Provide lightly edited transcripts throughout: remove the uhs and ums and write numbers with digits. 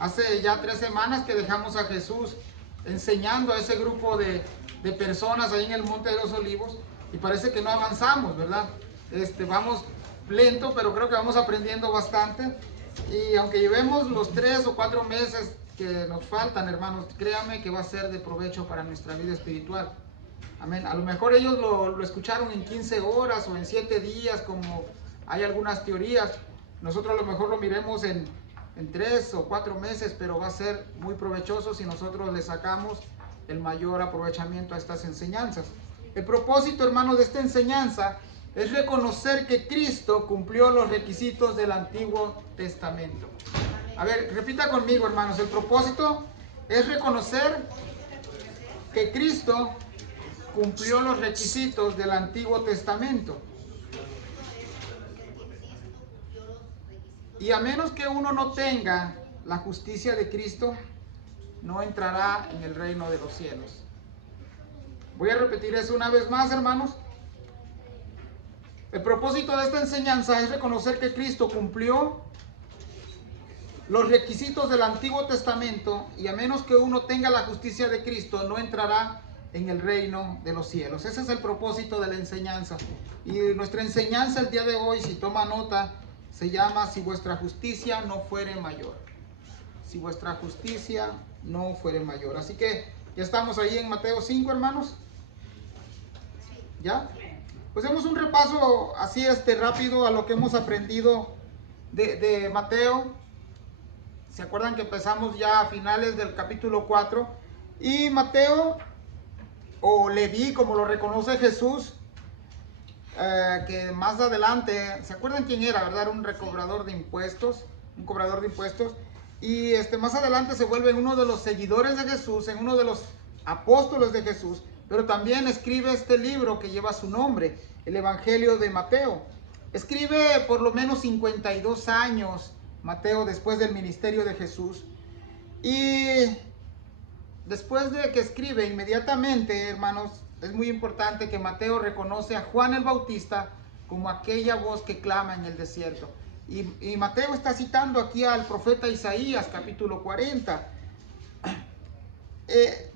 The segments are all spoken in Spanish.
Hace ya 3 semanas que dejamos a Jesús enseñando a ese grupo de personas ahí en el Monte de los Olivos y parece que no avanzamos, ¿verdad? Vamos lento, pero creo que vamos aprendiendo bastante. Y aunque llevemos los 3 o 4 meses que nos faltan, hermanos, créanme que va a ser de provecho para nuestra vida espiritual. Amén. A lo mejor ellos lo escucharon en 15 horas o en 7 días, como hay algunas teorías. Nosotros a lo mejor lo miremos en 3 o 4 meses, pero va a ser muy provechoso si nosotros le sacamos el mayor aprovechamiento a estas enseñanzas. El propósito, hermanos, de esta enseñanza es reconocer que Cristo cumplió los requisitos del Antiguo Testamento. A ver, repita conmigo, hermanos. El propósito es reconocer que Cristo cumplió los requisitos del Antiguo Testamento. Y a menos que uno no tenga la justicia de Cristo, no entrará en el reino de los cielos. Voy a repetir eso una vez más, hermanos. El propósito de esta enseñanza es reconocer que Cristo cumplió los requisitos del Antiguo Testamento y a menos que uno tenga la justicia de Cristo, no entrará en el reino de los cielos. Ese es el propósito de la enseñanza. Y nuestra enseñanza el día de hoy, si toma nota, se llama Si vuestra justicia no fuere mayor. Si vuestra justicia no fuere mayor. Así que ya estamos ahí en Mateo 5, hermanos. ¿Ya? Pues hemos un repaso así rápido a lo que hemos aprendido de Mateo. ¿Se acuerdan que empezamos ya a finales del capítulo 4? Y Mateo, o Leví, como lo reconoce Jesús, que más adelante, ¿se acuerdan quién era, verdad? Era un cobrador de impuestos, y más adelante se vuelve uno de los seguidores de Jesús, en uno de los apóstoles de Jesús, pero también escribe este libro que lleva su nombre, el Evangelio de Mateo. Escribe por lo menos 52 años Mateo después del ministerio de Jesús, y después de que escribe inmediatamente, hermanos, es muy importante que Mateo reconoce a Juan el Bautista como aquella voz que clama en el desierto. Y Mateo está citando aquí al profeta Isaías, capítulo 40.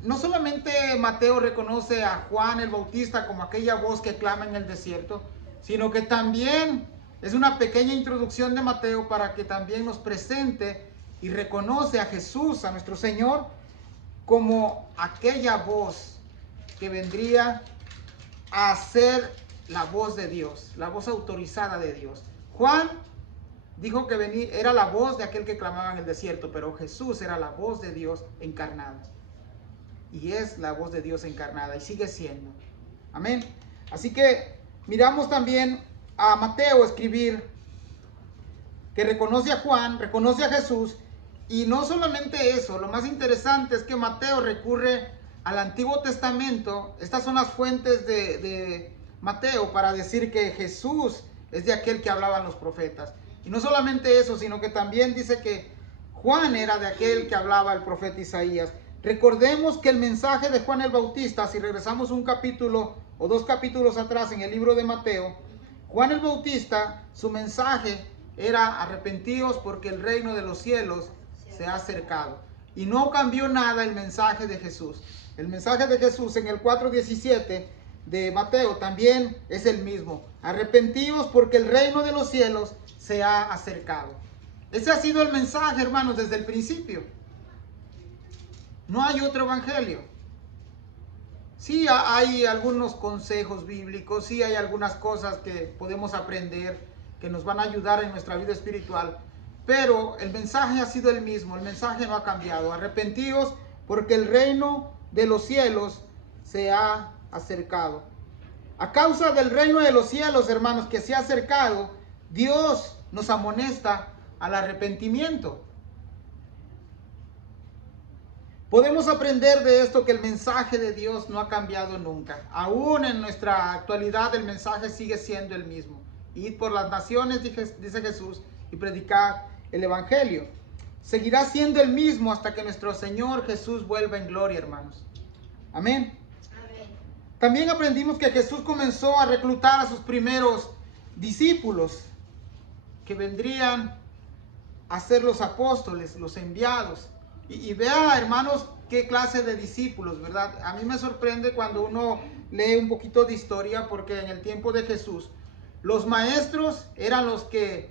No solamente Mateo reconoce a Juan el Bautista como aquella voz que clama en el desierto, sino que también es una pequeña introducción de Mateo para que también nos presente y reconoce a Jesús, a nuestro Señor, como aquella voz que vendría a ser la voz de Dios, la voz autorizada de Dios. Juan dijo que era la voz de aquel que clamaba en el desierto, pero Jesús era la voz de Dios encarnada. Y es la voz de Dios encarnada y sigue siendo. Amén. Así que miramos también a Mateo escribir que reconoce a Juan, reconoce a Jesús. Y no solamente eso, lo más interesante es que Mateo recurre al Antiguo Testamento. Estas son las fuentes de Mateo para decir que Jesús es de aquel que hablaban los profetas. Y no solamente eso, sino que también dice que Juan era de aquel que hablaba el profeta Isaías. Recordemos que el mensaje de Juan el Bautista, si regresamos un capítulo o 2 capítulos atrás en el libro de Mateo, Juan el Bautista, su mensaje era: arrepentíos porque el reino de los cielos se ha acercado. Y no cambió nada el mensaje de Jesús. El mensaje de Jesús en el 4:17 de Mateo también es el mismo: arrepentíos porque el reino de los cielos se ha acercado. Ese ha sido el mensaje, hermanos, desde el principio. No hay otro evangelio. Sí hay algunos consejos bíblicos, sí hay algunas cosas que podemos aprender que nos van a ayudar en nuestra vida espiritual, pero el mensaje ha sido el mismo, el mensaje no ha cambiado. Arrepentíos porque el reino de los cielos se ha acercado. A causa del reino de los cielos, hermanos, que se ha acercado, Dios nos amonesta al arrepentimiento. Podemos aprender de esto que el mensaje de Dios no ha cambiado nunca. Aún en nuestra actualidad el mensaje sigue siendo el mismo. Id por las naciones, dice Jesús, y predicad el evangelio. Seguirá siendo el mismo hasta que nuestro Señor Jesús vuelva en gloria, hermanos. Amén. También aprendimos que Jesús comenzó a reclutar a sus primeros discípulos que vendrían a ser los apóstoles, los enviados. Y vea, hermanos, qué clase de discípulos, ¿verdad? A mí me sorprende cuando uno lee un poquito de historia, porque en el tiempo de Jesús, los maestros eran los que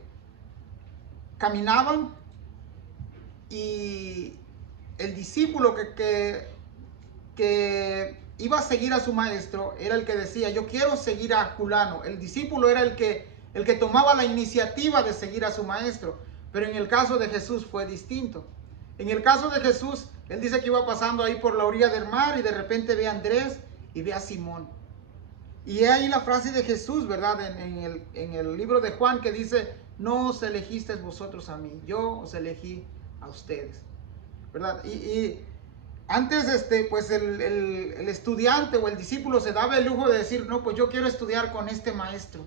caminaban, y el discípulo que iba a seguir a su maestro era el que decía, yo quiero seguir a fulano. El discípulo era el que tomaba la iniciativa de seguir a su maestro. Pero en el caso de Jesús fue distinto. En el caso de Jesús, él dice que iba pasando ahí por la orilla del mar y de repente ve a Andrés y ve a Simón. Y es ahí la frase de Jesús, ¿verdad? En el libro de Juan, que dice, no os elegisteis vosotros a mí, yo os elegí a ustedes, ¿verdad? Y antes, pues el estudiante o el discípulo se daba el lujo de decir, no, pues yo quiero estudiar con este maestro.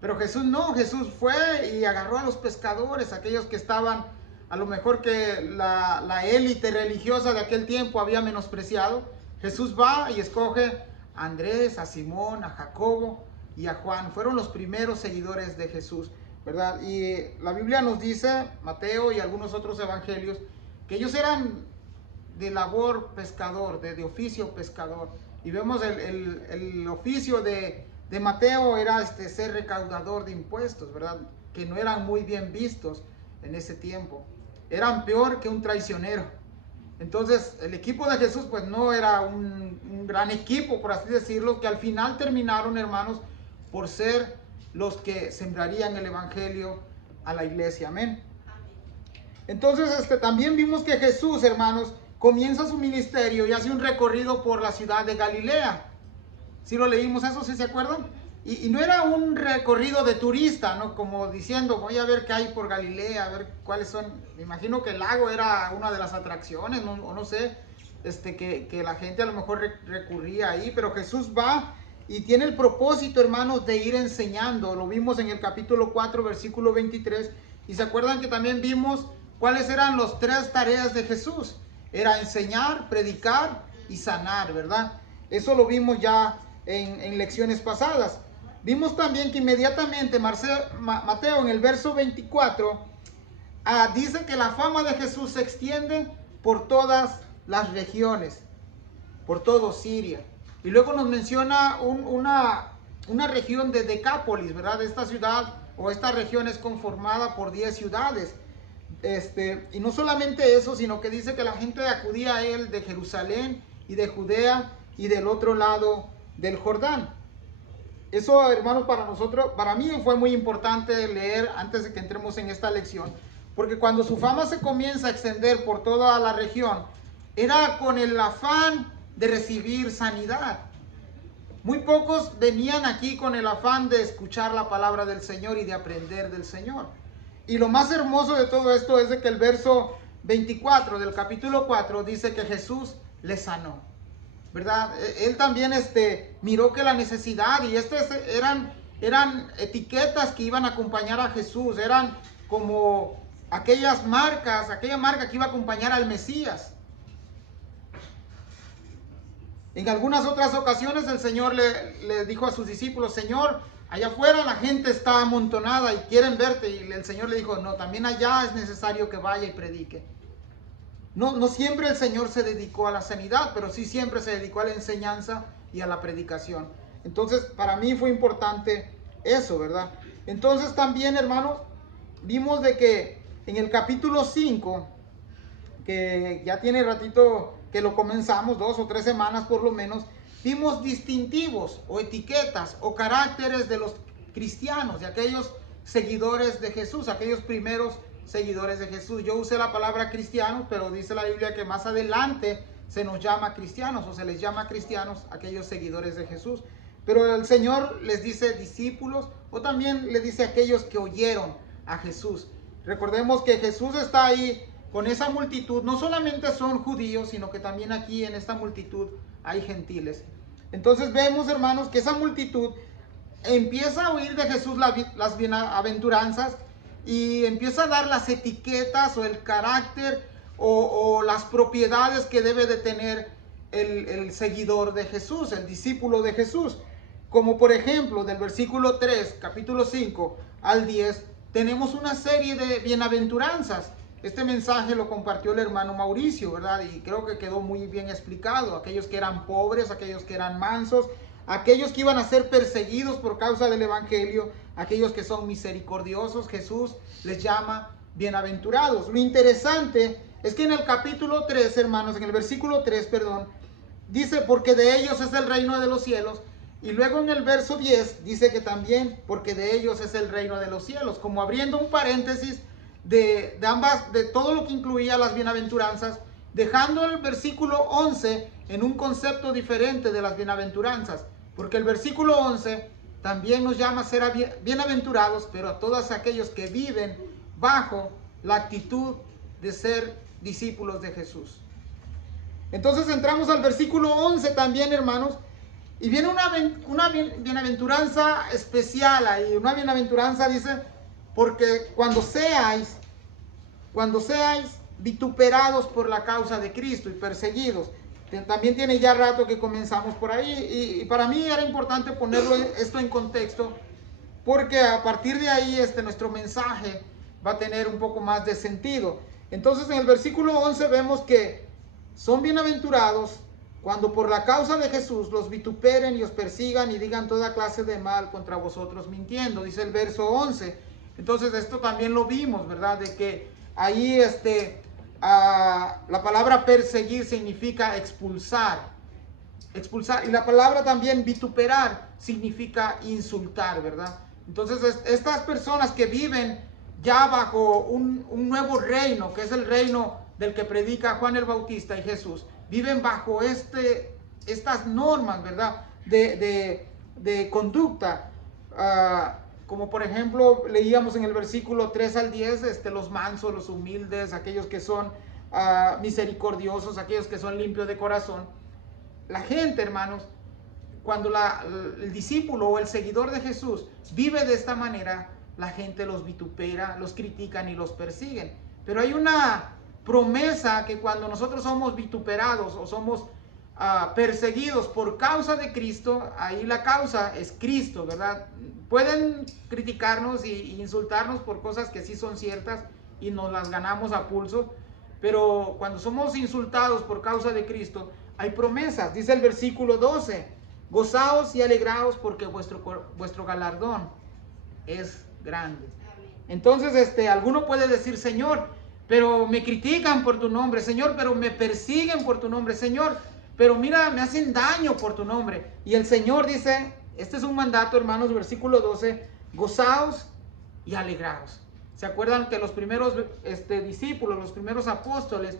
Pero Jesús no, Jesús fue y agarró a los pescadores, aquellos que estaban, a lo mejor que la élite religiosa de aquel tiempo había menospreciado. Jesús va y escoge a Andrés, a Simón, a Jacobo y a Juan. Fueron los primeros seguidores de Jesús, ¿verdad? Y la Biblia nos dice, Mateo y algunos otros evangelios, que ellos eran de labor pescador, de oficio pescador. Y vemos el oficio de Mateo era ser recaudador de impuestos, ¿verdad? Que no eran muy bien vistos en ese tiempo. Eran peor que un traicionero. Entonces el equipo de Jesús pues no era un gran equipo, por así decirlo, que al final terminaron, hermanos, por ser los que sembrarían el evangelio a la iglesia. Amén. Entonces también vimos que Jesús, hermanos, comienza su ministerio y hace un recorrido por la ciudad de Galilea. ¿Sí lo leímos eso? ¿Sí se acuerdan? Y no era un recorrido de turista, ¿no? Como diciendo, voy a ver qué hay por Galilea, a ver cuáles son. Me imagino que el lago era una de las atracciones, ¿no? O no sé, que la gente a lo mejor recurría ahí. Pero Jesús va y tiene el propósito, hermanos, de ir enseñando. Lo vimos en el capítulo 4, versículo 23. Y se acuerdan que también vimos cuáles eran las 3 tareas de Jesús. Era enseñar, predicar y sanar, ¿verdad? Eso lo vimos ya en lecciones pasadas. Vimos también que inmediatamente Mateo en el verso 24 dice que la fama de Jesús se extiende por todas las regiones, por todo Siria. Y luego nos menciona una región de Decápolis, ¿verdad? Esta ciudad o esta región es conformada por 10 ciudades. Y no solamente eso, sino que dice que la gente acudía a él de Jerusalén y de Judea y del otro lado del Jordán. Eso, hermanos, para mí fue muy importante leer antes de que entremos en esta lección, porque cuando su fama se comienza a extender por toda la región, era con el afán de recibir sanidad. Muy pocos venían aquí con el afán de escuchar la palabra del Señor y de aprender del Señor. Y lo más hermoso de todo esto es de que el verso 24 del capítulo 4 dice que Jesús les sanó, ¿verdad? Él también miró que la necesidad, y eran etiquetas que iban a acompañar a Jesús, eran como aquella marca que iba a acompañar al Mesías. En algunas otras ocasiones el Señor le dijo a sus discípulos, Señor, allá afuera la gente está amontonada y quieren verte. Y el Señor le dijo, no, también allá es necesario que vaya y predique. No siempre el Señor se dedicó a la sanidad, pero sí siempre se dedicó a la enseñanza y a la predicación. Entonces, para mí fue importante eso, ¿verdad? Entonces también, hermanos, vimos de que en el capítulo 5, que ya tiene ratito que lo comenzamos, 2 o 3 semanas por lo menos, vimos distintivos o etiquetas o caracteres de los cristianos, de aquellos seguidores de Jesús, aquellos primeros seguidores de Jesús. Yo usé la palabra cristianos, pero dice la Biblia que más adelante se nos llama cristianos o se les llama cristianos aquellos seguidores de Jesús. Pero el Señor les dice discípulos o también le dice aquellos que oyeron a Jesús. Recordemos que Jesús está ahí con esa multitud. No solamente son judíos, sino que también aquí en esta multitud hay gentiles. Entonces vemos, hermanos, que esa multitud empieza a oír de Jesús las bienaventuranzas y empieza a dar las etiquetas o el carácter o las propiedades que debe de tener el seguidor de Jesús, el discípulo de Jesús. Como por ejemplo del versículo 3, capítulo 5 al 10, tenemos una serie de bienaventuranzas. Este mensaje lo compartió el hermano Mauricio, ¿verdad? Y creo que quedó muy bien explicado. Aquellos que eran pobres, aquellos que eran mansos, aquellos que iban a ser perseguidos por causa del evangelio, aquellos que son misericordiosos, Jesús les llama bienaventurados. Lo interesante es que en el capítulo 3, hermanos, en el versículo 3, perdón, dice, porque de ellos es el reino de los cielos. Y luego en el verso 10 dice que también, porque de ellos es el reino de los cielos, como abriendo un paréntesis de ambas, de todo lo que incluía las bienaventuranzas, dejando el versículo 11 en un concepto diferente de las bienaventuranzas, porque el versículo 11 también nos llama a ser bienaventurados, pero a todos aquellos que viven bajo la actitud de ser discípulos de Jesús. Entonces entramos al versículo 11 también, hermanos, y viene una bienaventuranza especial ahí. Una bienaventuranza dice, porque cuando seáis vituperados por la causa de Cristo y perseguidos. También tiene ya rato que comenzamos por ahí, y para mí era importante ponerlo esto en contexto, porque a partir de ahí nuestro mensaje va a tener un poco más de sentido. Entonces en el versículo 11 vemos que son bienaventurados cuando por la causa de Jesús los vituperen y os persigan y digan toda clase de mal contra vosotros mintiendo, dice el verso 11. Entonces esto también lo vimos, ¿verdad? De que ahí la palabra perseguir significa expulsar, y la palabra también vituperar significa insultar, ¿verdad? Entonces estas personas que viven ya bajo un nuevo reino, que es el reino del que predica Juan el Bautista y Jesús, viven bajo estas normas, ¿verdad? De conducta, como por ejemplo leíamos en el versículo 3 al 10, los mansos, los humildes, aquellos que son misericordiosos, aquellos que son limpios de corazón. La gente, hermanos, cuando el discípulo o el seguidor de Jesús vive de esta manera, la gente los vitupera, los critican y los persiguen. Pero hay una promesa que cuando nosotros somos vituperados o somos perseguidos por causa de Cristo, ahí la causa es Cristo, ¿verdad? Pueden criticarnos y insultarnos por cosas que sí son ciertas y nos las ganamos a pulso, pero cuando somos insultados por causa de Cristo, hay promesas. Dice el versículo 12, gozaos y alegraos porque vuestro galardón es grande. Entonces, alguno puede decir, Señor, pero me critican por tu nombre, Señor, pero me persiguen por tu nombre, Señor, pero mira, me hacen daño por tu nombre. Y el Señor dice, este es un mandato, hermanos, versículo 12, gozaos y alegraos. ¿Se acuerdan que los primeros discípulos, los primeros apóstoles,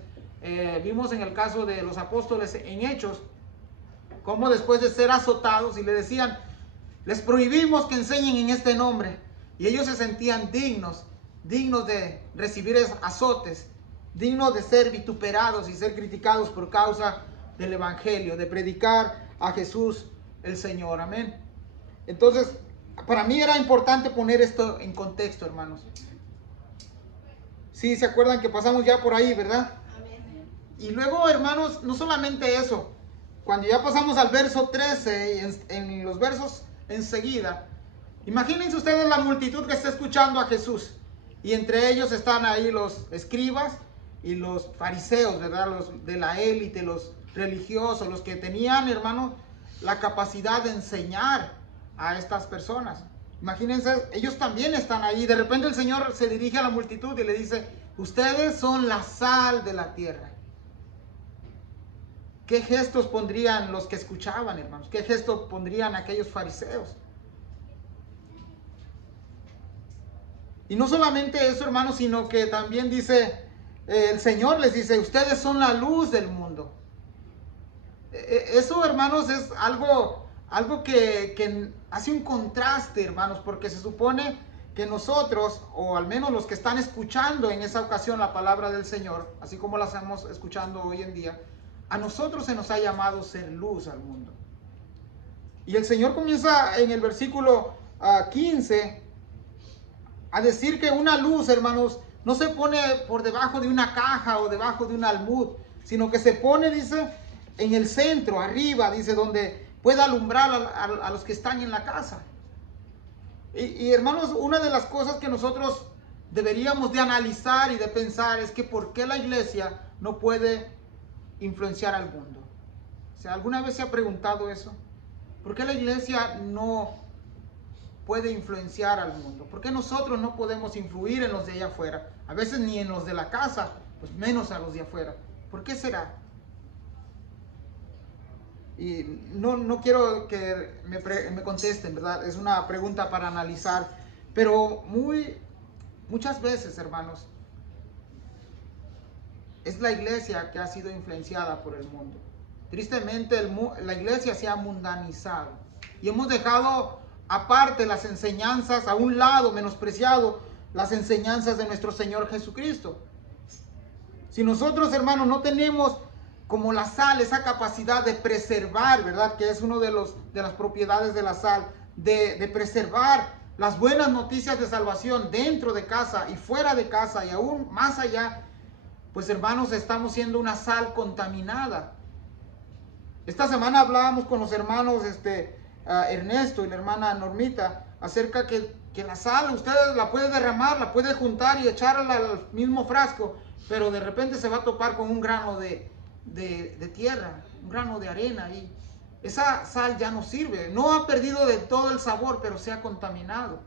vimos en el caso de los apóstoles en Hechos, cómo después de ser azotados y le decían, les prohibimos que enseñen en este nombre, y ellos se sentían dignos de recibir azotes, dignos de ser vituperados y ser criticados por causa del evangelio, de predicar a Jesús el Señor, amén. Entonces, para mí era importante poner esto en contexto, hermanos. Sí, se acuerdan que pasamos ya por ahí, ¿verdad? Amén. Y luego, hermanos, no solamente eso, cuando ya pasamos al verso 13, en los versos enseguida, imagínense ustedes la multitud que está escuchando a Jesús, y entre ellos están ahí los escribas y los fariseos, ¿verdad? Los de la élite, los religiosos, los que tenían, hermanos, la capacidad de enseñar a estas personas. Imagínense, ellos también están ahí. De repente el Señor se dirige a la multitud y le dice, ustedes son la sal de la tierra. ¿Qué gestos pondrían los que escuchaban, hermanos? ¿Qué gestos pondrían aquellos fariseos? Y no solamente eso, hermanos, sino que también dice, el Señor les dice, ustedes son la luz del mundo. Eso, hermanos, es algo que hace un contraste, hermanos, porque se supone que nosotros, o al menos los que están escuchando en esa ocasión la palabra del Señor, así como la estamos escuchando hoy en día, a nosotros se nos ha llamado ser luz al mundo. Y el Señor comienza en el versículo 15 a decir que una luz, hermanos, no se pone por debajo de una caja o debajo de un almud, sino que se pone, dice, en el centro, arriba, dice, donde pueda alumbrar a los que están en la casa. Y hermanos, una de las cosas que nosotros deberíamos de analizar y de pensar es que por qué la iglesia no puede influenciar al mundo. O sea, ¿alguna vez se ha preguntado eso? ¿Por qué la iglesia no puede influenciar al mundo? ¿Por qué nosotros no podemos influir en los de allá afuera? A veces ni en los de la casa, pues menos a los de afuera. ¿Por qué será? Y no quiero que me contesten, ¿verdad? Es una pregunta para analizar. Pero muchas veces, hermanos, es la iglesia que ha sido influenciada por el mundo. Tristemente, la iglesia se ha mundanizado. Y hemos dejado aparte las enseñanzas, a un lado, menospreciado las enseñanzas de nuestro Señor Jesucristo. Si nosotros, hermanos, no tenemos como la sal, esa capacidad de preservar, ¿verdad? Que es uno de las propiedades de la sal, de preservar las buenas noticias de salvación dentro de casa y fuera de casa y aún más allá, pues hermanos, estamos siendo una sal contaminada. Esta semana hablábamos con los hermanos Ernesto y la hermana Normita acerca que la sal usted la puede derramar, la puede juntar y echarla al mismo frasco, pero de repente se va a topar con un grano de tierra, un grano de arena, y esa sal ya no sirve. No ha perdido de todo el sabor, pero se ha contaminado.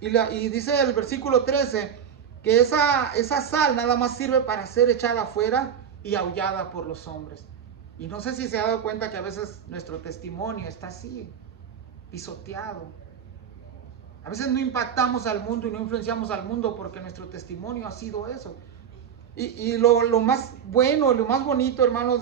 Y dice el versículo 13 que esa sal nada más sirve para ser echada afuera y aullada por los hombres. Y no sé si se ha dado cuenta que a veces nuestro testimonio está así, pisoteado. A veces no impactamos al mundo y no influenciamos al mundo porque nuestro testimonio ha sido eso. Y lo más bueno, lo más bonito, hermanos,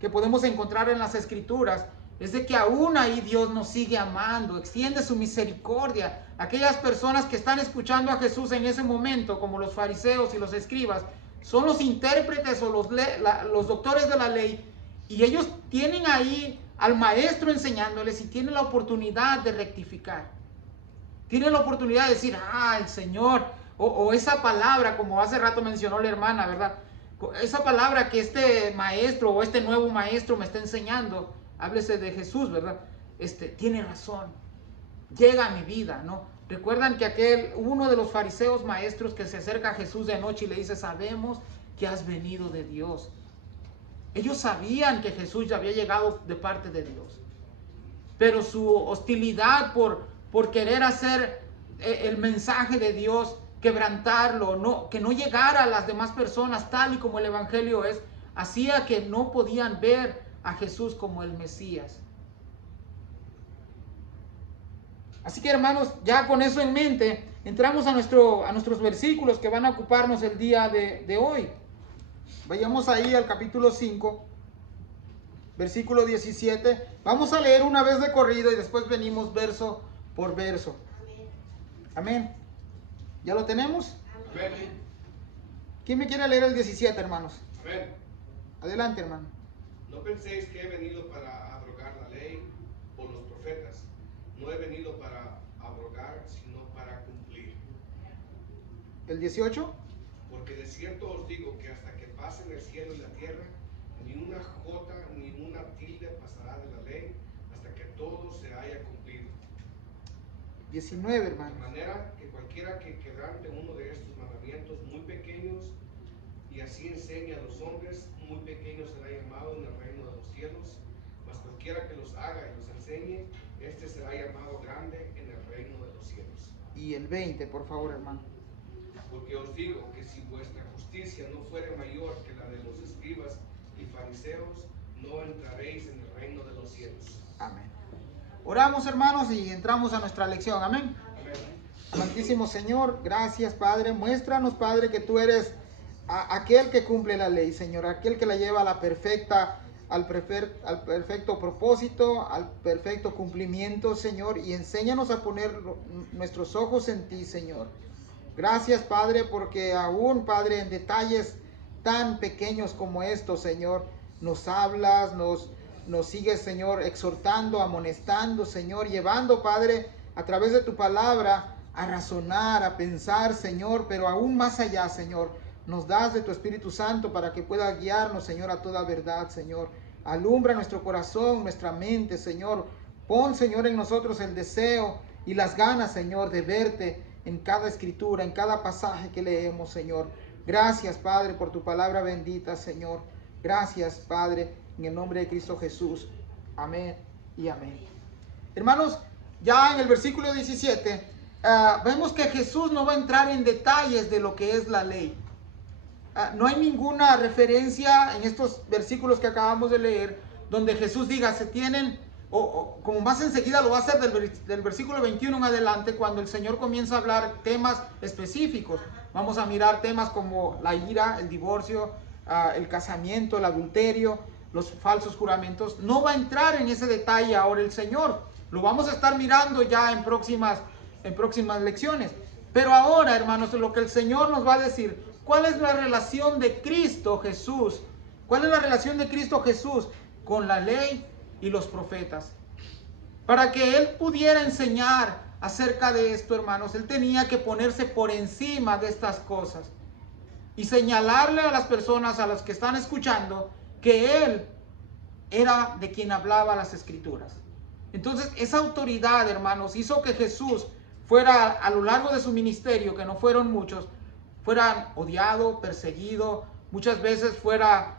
que podemos encontrar en las Escrituras es de que aún ahí Dios nos sigue amando, extiende su misericordia. Aquellas personas que están escuchando a Jesús en ese momento, como los fariseos y los escribas, son los intérpretes o los doctores de la ley, y ellos tienen ahí al maestro enseñándoles y tienen la oportunidad de rectificar. Tienen la oportunidad de decir, el Señor, o esa palabra, como hace rato mencionó la hermana, ¿verdad? Esa palabra que este maestro o este nuevo maestro me está enseñando, háblese de Jesús, ¿verdad? Tiene razón, llega a mi vida, ¿no? Recuerdan que uno de los fariseos maestros que se acerca a Jesús de noche y le dice, sabemos que has venido de Dios. Ellos sabían que Jesús ya había llegado de parte de Dios, pero su hostilidad por querer hacer el mensaje de Dios, quebrantarlo, que no llegara a las demás personas tal y como el evangelio es, hacía que no podían ver a Jesús como el Mesías. Así que, hermanos, ya con eso en mente, entramos a nuestros versículos que van a ocuparnos el día de hoy. Vayamos ahí al capítulo 5, versículo 17. Vamos a leer una vez de corrido y después venimos verso por verso. Amén. ¿Ya lo tenemos? Amén. ¿Quién me quiere leer el 17, hermanos? Amén. Adelante, hermano. No penséis que he venido para abrogar la ley o los profetas. No he venido para abrogar, sino para cumplir. ¿El 18? Porque de cierto os digo que hasta que pasen el cielo y la tierra, ni una jota ni una tilde pasará de la ley, hasta que todo se haya cumplido. 19, hermano. De manera que cualquiera que quebrante uno de estos mandamientos muy pequeños y así enseñe a los hombres, muy pequeño será llamado en el reino de los cielos, mas cualquiera que los haga y los enseñe, este será llamado grande en el reino de los cielos. Y el 20, por favor, hermano. Porque os digo que si vuestra justicia no fuere mayor que la de los escribas y fariseos, no entraréis en el reino de los cielos. Amén. Oramos, hermanos, y entramos a nuestra lección. Amén. Amén. Amantísimo Señor, gracias, Padre. Muéstranos, Padre, que tú eres aquel que cumple la ley, Señor, aquel que la lleva a la al perfecto propósito, al perfecto cumplimiento, Señor, y enséñanos a poner nuestros ojos en ti, Señor. Gracias, Padre, porque aún, Padre, en detalles tan pequeños como estos, Señor, nos hablas, nos sigues, Señor, exhortando, amonestando, Señor, llevando, Padre, a través de tu palabra, a razonar, a pensar, Señor, pero aún más allá, Señor, nos das de tu Espíritu Santo para que pueda guiarnos, Señor, a toda verdad, Señor. Alumbra nuestro corazón, nuestra mente, Señor. Pon, Señor, en nosotros el deseo y las ganas, Señor, de verte en cada escritura, en cada pasaje que leemos, Señor. Gracias, Padre, por tu palabra bendita, Señor. Gracias, Padre, en el nombre de Cristo Jesús. Amén y amén. Hermanos, ya en el versículo 17, vemos que Jesús no va a entrar en detalles de lo que es la ley. No hay ninguna referencia en estos versículos que acabamos de leer donde Jesús diga, se tienen, como más enseguida lo va a hacer del versículo 21 en adelante, cuando el Señor comienza a hablar temas específicos. Vamos a mirar temas como la ira, el divorcio, el casamiento, el adulterio, los falsos juramentos. No va a entrar en ese detalle ahora el Señor. Lo vamos a estar mirando ya en próximas lecciones. Pero ahora, hermanos, lo que el Señor nos va a decir, ¿cuál es la relación de Cristo Jesús? ¿Cuál es la relación de Cristo Jesús con la ley y los profetas? Para que Él pudiera enseñar acerca de esto, hermanos, Él tenía que ponerse por encima de estas cosas y señalarle a las personas, a las que están escuchando, que Él era de quien hablaba las Escrituras. Entonces, esa autoridad, hermanos, hizo que Jesús fuera, a lo largo de su ministerio, que no fueron muchos, fueran odiado, perseguido, muchas veces fuera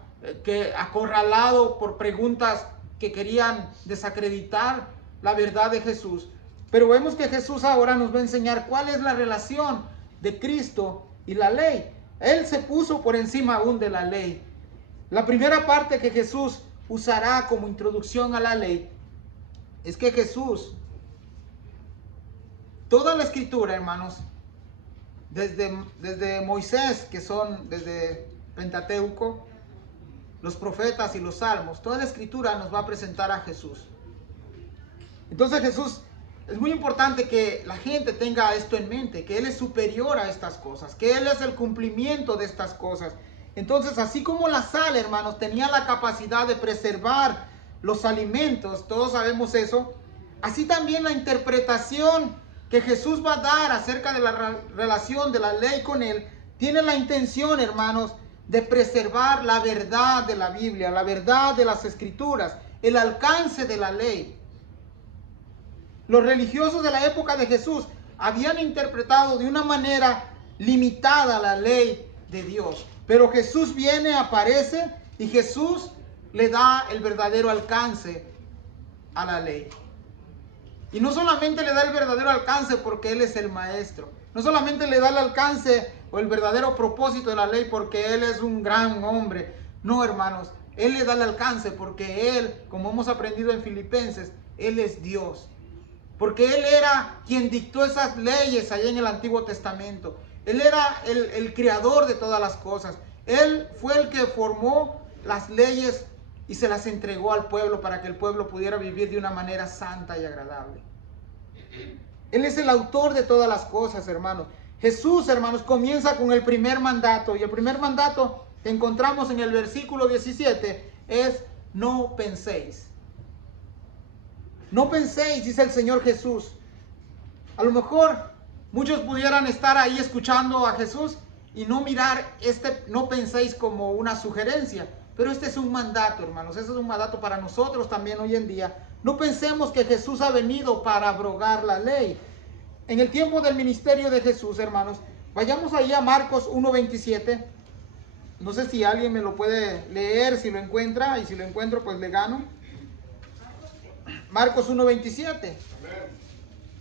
acorralado por preguntas que querían desacreditar la verdad de Jesús. Pero vemos que Jesús ahora nos va a enseñar cuál es la relación de Cristo y la ley. Él se puso por encima aún de la ley. La primera parte que Jesús usará como introducción a la ley es que Jesús, toda la Escritura, hermanos, desde Moisés, que son desde Pentateuco, los profetas y los salmos, toda la Escritura nos va a presentar a Jesús. Entonces Jesús, es muy importante que la gente tenga esto en mente, que Él es superior a estas cosas, que Él es el cumplimiento de estas cosas. Entonces, así como la sal, hermanos, tenía la capacidad de preservar los alimentos, todos sabemos eso, así también la interpretación que Jesús va a dar acerca de la relación de la ley con Él, tiene la intención, hermanos, de preservar la verdad de la Biblia, la verdad de las Escrituras, el alcance de la ley. Los religiosos de la época de Jesús habían interpretado de una manera limitada la ley de Dios. Pero Jesús viene, aparece y Jesús le da el verdadero alcance a la ley. Y no solamente le da el verdadero alcance porque Él es el maestro. No solamente le da el alcance o el verdadero propósito de la ley porque Él es un gran hombre. No, hermanos, Él le da el alcance porque Él, como hemos aprendido en Filipenses, Él es Dios. Porque Él era quien dictó esas leyes allá en el Antiguo Testamento. Él era el creador de todas las cosas. Él fue el que formó las leyes y se las entregó al pueblo para que el pueblo pudiera vivir de una manera santa y agradable. Él es el autor de todas las cosas, hermanos. Jesús, hermanos, comienza con el primer mandato. Y el primer mandato que encontramos en el versículo 17 es: no penséis. No penséis, dice el Señor Jesús. A lo mejor muchos pudieran estar ahí escuchando a Jesús y no mirar no penséis como una sugerencia. Pero este es un mandato, hermanos. Este es un mandato para nosotros también hoy en día. No pensemos que Jesús ha venido para abrogar la ley. En el tiempo del ministerio de Jesús, hermanos, vayamos ahí a Marcos 1:27. No sé si alguien me lo puede leer, si lo encuentra, y si lo encuentro, pues le gano. Marcos 1:27.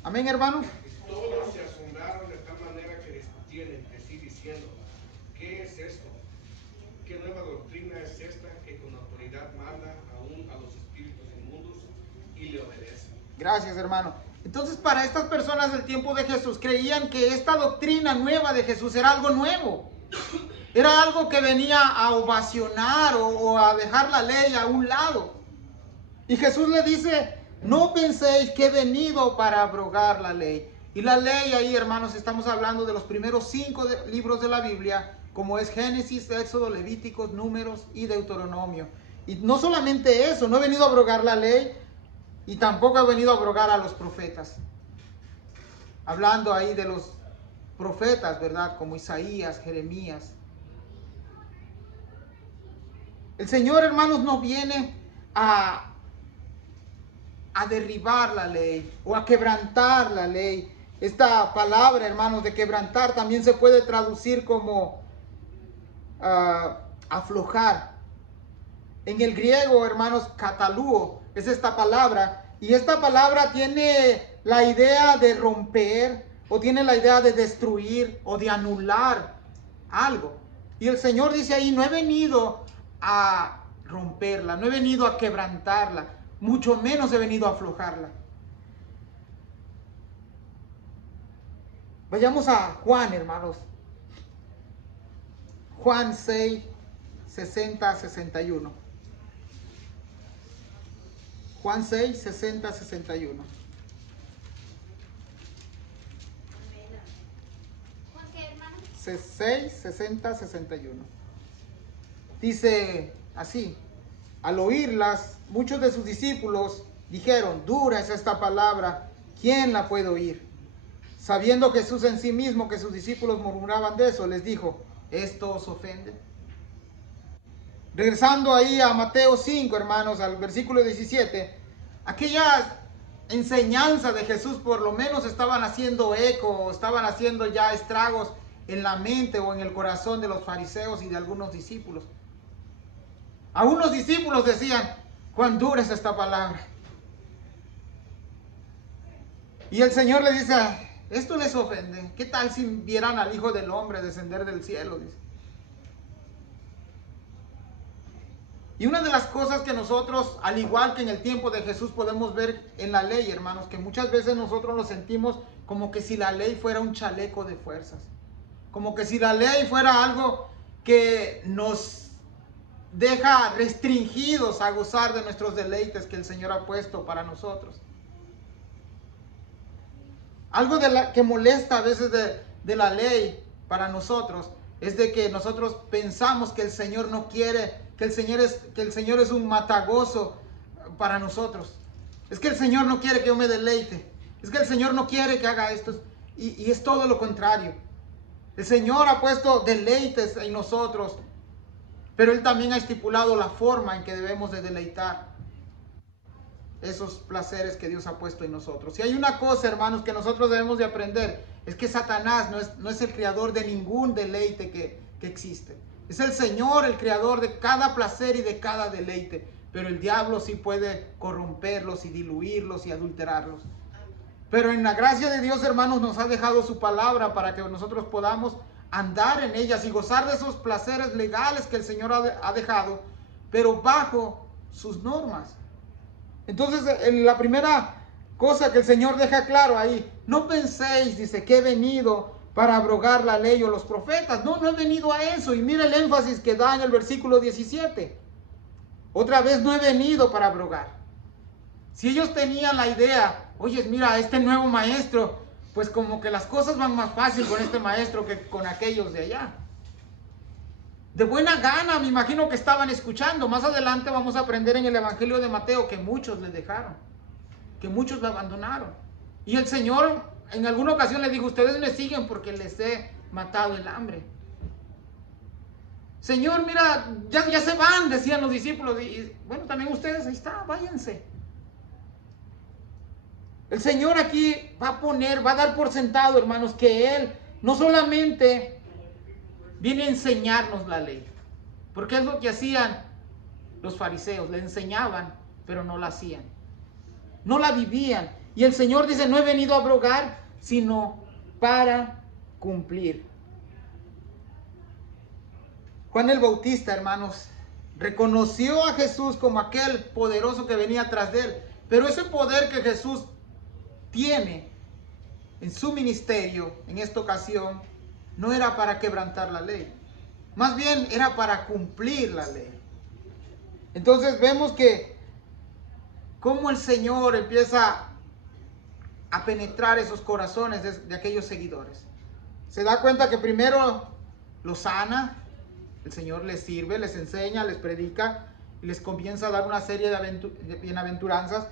Amén, hermano. Todos se asombraron de tal manera que discutían entre sí diciendo: ¿qué es esto? ¿Qué nueva doctrina es esta que con autoridad manda aún a los espíritus inmundos y le obedecen? Gracias, hermano. Entonces, para estas personas del tiempo de Jesús, creían que esta doctrina nueva de Jesús era algo nuevo. Era algo que venía a ovacionar o a dejar la ley a un lado. Y Jesús le dice: no penséis que he venido para abrogar la ley. Y la ley ahí, hermanos, estamos hablando de los primeros 5 libros de la Biblia, como es Génesis, Éxodo, Levíticos, Números y Deuteronomio. Y no solamente eso, no he venido a abrogar la ley y tampoco he venido a abrogar a los profetas. Hablando ahí de los profetas, ¿verdad? Como Isaías, Jeremías. El Señor, hermanos, no viene a a derribar la ley o a quebrantar la ley. Esta palabra, hermanos, de quebrantar también se puede traducir como aflojar. En el griego, hermanos, katalúo es esta palabra, y esta palabra tiene la idea de romper, o tiene la idea de destruir, o de anular algo. Y el Señor dice ahí, no he venido a romperla, no he venido a quebrantarla, mucho menos he venido a aflojarla. Vayamos a Juan, hermanos. Juan 6, 60, 61. Juan 6, 60, 61. ¿Juan qué, hermano? 6, 60, 61. Dice así: al oírlas, muchos de sus discípulos dijeron, dura es esta palabra, ¿quién la puede oír? Sabiendo Jesús en sí mismo que sus discípulos murmuraban de eso, les dijo, ¿esto os ofende? Regresando ahí a Mateo 5, hermanos, al versículo 17, aquellas enseñanzas de Jesús por lo menos estaban haciendo eco, estaban haciendo ya estragos en la mente o en el corazón de los fariseos y de algunos discípulos. Aún los discípulos decían, cuán dura es esta palabra. Y el Señor le dice, esto les ofende. ¿Qué tal si vieran al Hijo del Hombre descender del cielo? Dice. Y una de las cosas que nosotros, al igual que en el tiempo de Jesús, podemos ver en la ley, hermanos, que muchas veces nosotros lo sentimos como que si la ley fuera un chaleco de fuerzas. Como que si la ley fuera algo que nos deja restringidos a gozar de nuestros deleites que el Señor ha puesto para nosotros. Algo que molesta a veces de la ley para nosotros es de que nosotros pensamos que el Señor no quiere, que el Señor es un matagozo para nosotros. Es que el Señor no quiere que yo me deleite. Es que el Señor no quiere que haga esto. Y es todo lo contrario. El Señor ha puesto deleites en nosotros, pero Él también ha estipulado la forma en que debemos de deleitar esos placeres que Dios ha puesto en nosotros. Si hay una cosa, hermanos, que nosotros debemos de aprender, es que Satanás no es el creador de ningún deleite que existe. Es el Señor el creador de cada placer y de cada deleite, pero el diablo sí puede corromperlos y diluirlos y adulterarlos. Pero en la gracia de Dios, hermanos, nos ha dejado su palabra para que nosotros podamos andar en ellas y gozar de esos placeres legales que el Señor ha dejado, pero bajo sus normas. Entonces, la primera cosa que el Señor deja claro ahí, no penséis, dice, que he venido para abrogar la ley o los profetas. No he venido a eso. Y mira el énfasis que da en el versículo 17. Otra vez, no he venido para abrogar. Si ellos tenían la idea, oye, mira, este nuevo maestro, pues como que las cosas van más fácil con este maestro que con aquellos de allá. De buena gana, me imagino que estaban escuchando. Más adelante vamos a aprender en el Evangelio de Mateo que muchos le dejaron, que muchos le abandonaron. Y el Señor en alguna ocasión le dijo, ustedes me siguen porque les he matado el hambre. Señor, mira, ya se van, decían los discípulos. Y bueno, también ustedes, ahí está, váyanse. El Señor aquí va a dar por sentado, hermanos, que Él no solamente viene a enseñarnos la ley, porque es lo que hacían los fariseos, le enseñaban, pero no la hacían, no la vivían. Y el Señor dice, no he venido a abrogar, sino para cumplir. Juan el Bautista, hermanos, reconoció a Jesús como aquel poderoso que venía tras de él, pero ese poder que Jesús tiene en su ministerio en esta ocasión no era para quebrantar la ley, más bien era para cumplir la ley. Entonces vemos que cómo el Señor empieza a penetrar esos corazones de aquellos seguidores. Se da cuenta que primero los sana, el Señor les sirve, les enseña, les predica y les comienza a dar una serie de bienaventuranzas.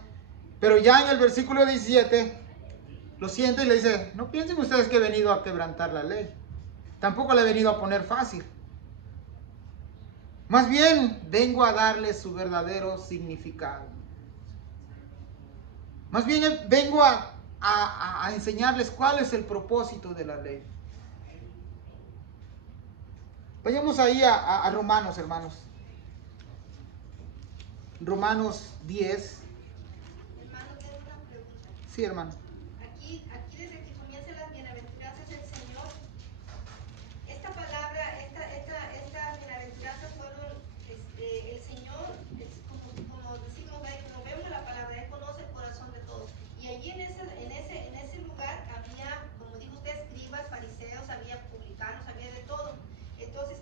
Pero ya en el versículo 17 lo siente y le dice, no piensen ustedes que he venido a quebrantar la ley. Tampoco le he venido a poner fácil. Más bien vengo a darles su verdadero significado. Más bien vengo a enseñarles cuál es el propósito de la ley. Vayamos ahí a Romanos, hermanos. Romanos 10. Hermano, tengo una pregunta. Sí, hermano. Aquí desde que comienzan las bienaventuranzas del Señor, esta palabra, estas bienaventuranzas fueron, el Señor, como decimos, como vemos la palabra, Él conoce el corazón de todos. Y allí en ese lugar había, como dijo usted, escribas, fariseos, había publicanos, había de todo. Entonces,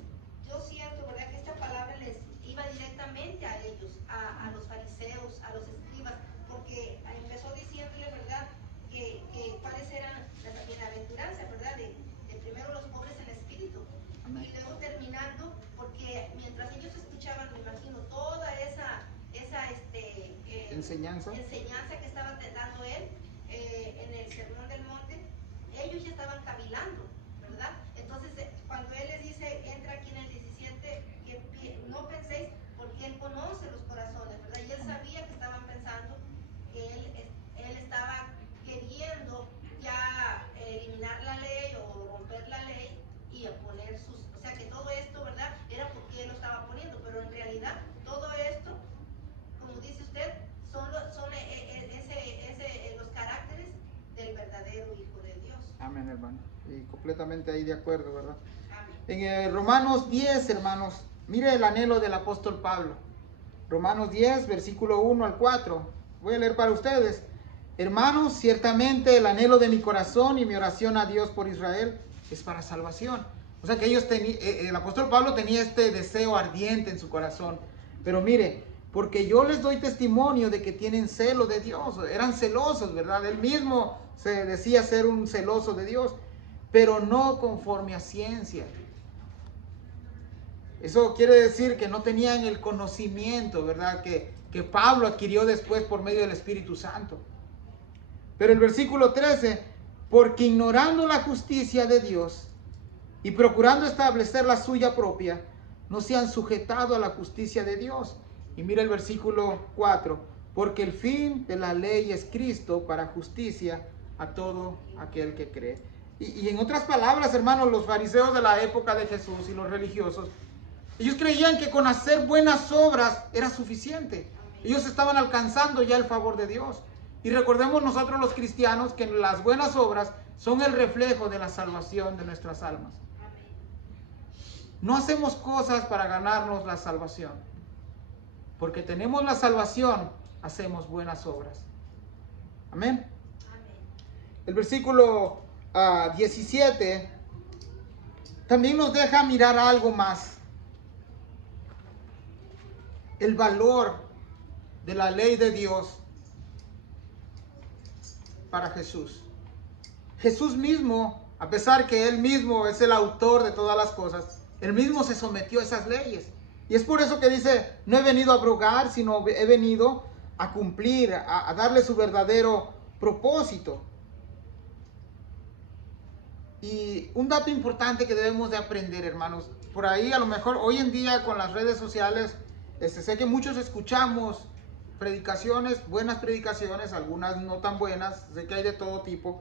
yo siento, ¿verdad?, que esta palabra les iba directamente a ellos, a los fariseos, a los escribas, porque empezó diciéndole, ¿verdad?, que cuáles eran las bienaventuranzas, ¿verdad?, de primero los pobres en espíritu. Amén. Y luego terminando, porque mientras ellos escuchaban, me imagino, toda esa Enseñanza que estaba dando él en el Sermón del Monte, ellos ya estaban cavilando, ¿verdad? Entonces, cuando él les dice, entra aquí en el 17, que no penséis, porque él conoce los corazones, ¿verdad? Y él sabía que estaban pensando que él estaba queriendo ya eliminar la ley o romper la ley y poner o sea, que todo esto, ¿verdad?, era porque él lo estaba poniendo, pero en realidad todo esto, como dice usted, son los caracteres del verdadero Hijo de Dios. Amén, hermano. Y completamente ahí de acuerdo, ¿verdad? Amén. En Romanos 10, hermanos, mire el anhelo del apóstol Pablo. Romanos 10, versículo 1 al 4. Voy a leer para ustedes. Hermanos, ciertamente el anhelo de mi corazón y mi oración a Dios por Israel es para salvación. O sea que el apóstol Pablo tenía este deseo ardiente en su corazón. Pero mire, porque yo les doy testimonio de que tienen celo de Dios. Eran celosos, ¿verdad? Él mismo se decía ser un celoso de Dios, pero no conforme a ciencia. Eso quiere decir que no tenían el conocimiento, ¿verdad?, que Pablo adquirió después por medio del Espíritu Santo. Pero el versículo 13, porque ignorando la justicia de Dios y procurando establecer la suya propia, no se han sujetado a la justicia de Dios. Y mira el versículo 4, porque el fin de la ley es Cristo para justicia a todo aquel que cree. Y en otras palabras, hermanos, los fariseos de la época de Jesús y los religiosos, ellos creían que con hacer buenas obras era suficiente. Ellos estaban alcanzando ya el favor de Dios. Y recordemos nosotros los cristianos que las buenas obras son el reflejo de la salvación de nuestras almas. No hacemos cosas para ganarnos la salvación. Porque tenemos la salvación, hacemos buenas obras. Amén. El versículo 17 también nos deja mirar algo más. El valor de la ley de Dios para Jesús. Jesús mismo, a pesar que Él mismo es el autor de todas las cosas, Él mismo se sometió a esas leyes. Y es por eso que dice, no he venido a abrogar, sino he venido a cumplir, a darle su verdadero propósito. Y un dato importante que debemos de aprender, hermanos, por ahí a lo mejor hoy en día con las redes sociales, sé que muchos escuchamos predicaciones, buenas predicaciones, algunas no tan buenas, sé que hay de todo tipo,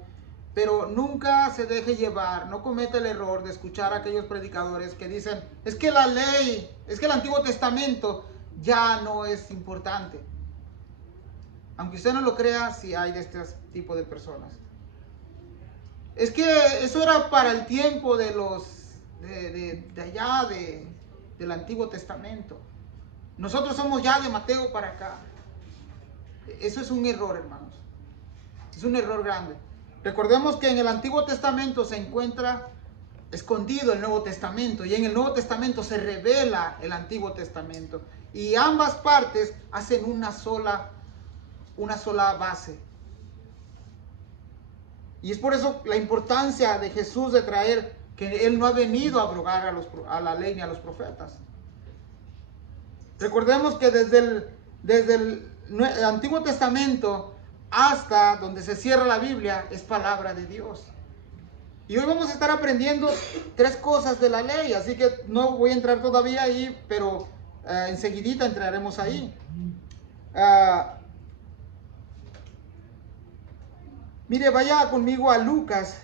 pero nunca se deje llevar, no cometa el error de escuchar a aquellos predicadores que dicen, es que la ley, es que el Antiguo Testamento ya no es importante. Aunque usted no lo crea, sí hay de este tipo de personas. Es que eso era para el tiempo de los de allá del Antiguo Testamento. Nosotros somos ya de Mateo para acá. Eso es un error, hermanos. Es un error grande. Recordemos que en el Antiguo Testamento se encuentra escondido el Nuevo Testamento y en el Nuevo Testamento se revela el Antiguo Testamento. Y ambas partes hacen una sola base. Y es por eso la importancia de Jesús de traer que Él no ha venido a abrogar a la ley ni a los profetas. Recordemos que desde el Antiguo Testamento hasta donde se cierra la Biblia es palabra de Dios. Y hoy vamos a estar aprendiendo 3 cosas de la ley, así que no voy a entrar todavía ahí, pero enseguidita entraremos ahí. Mire, vaya conmigo a Lucas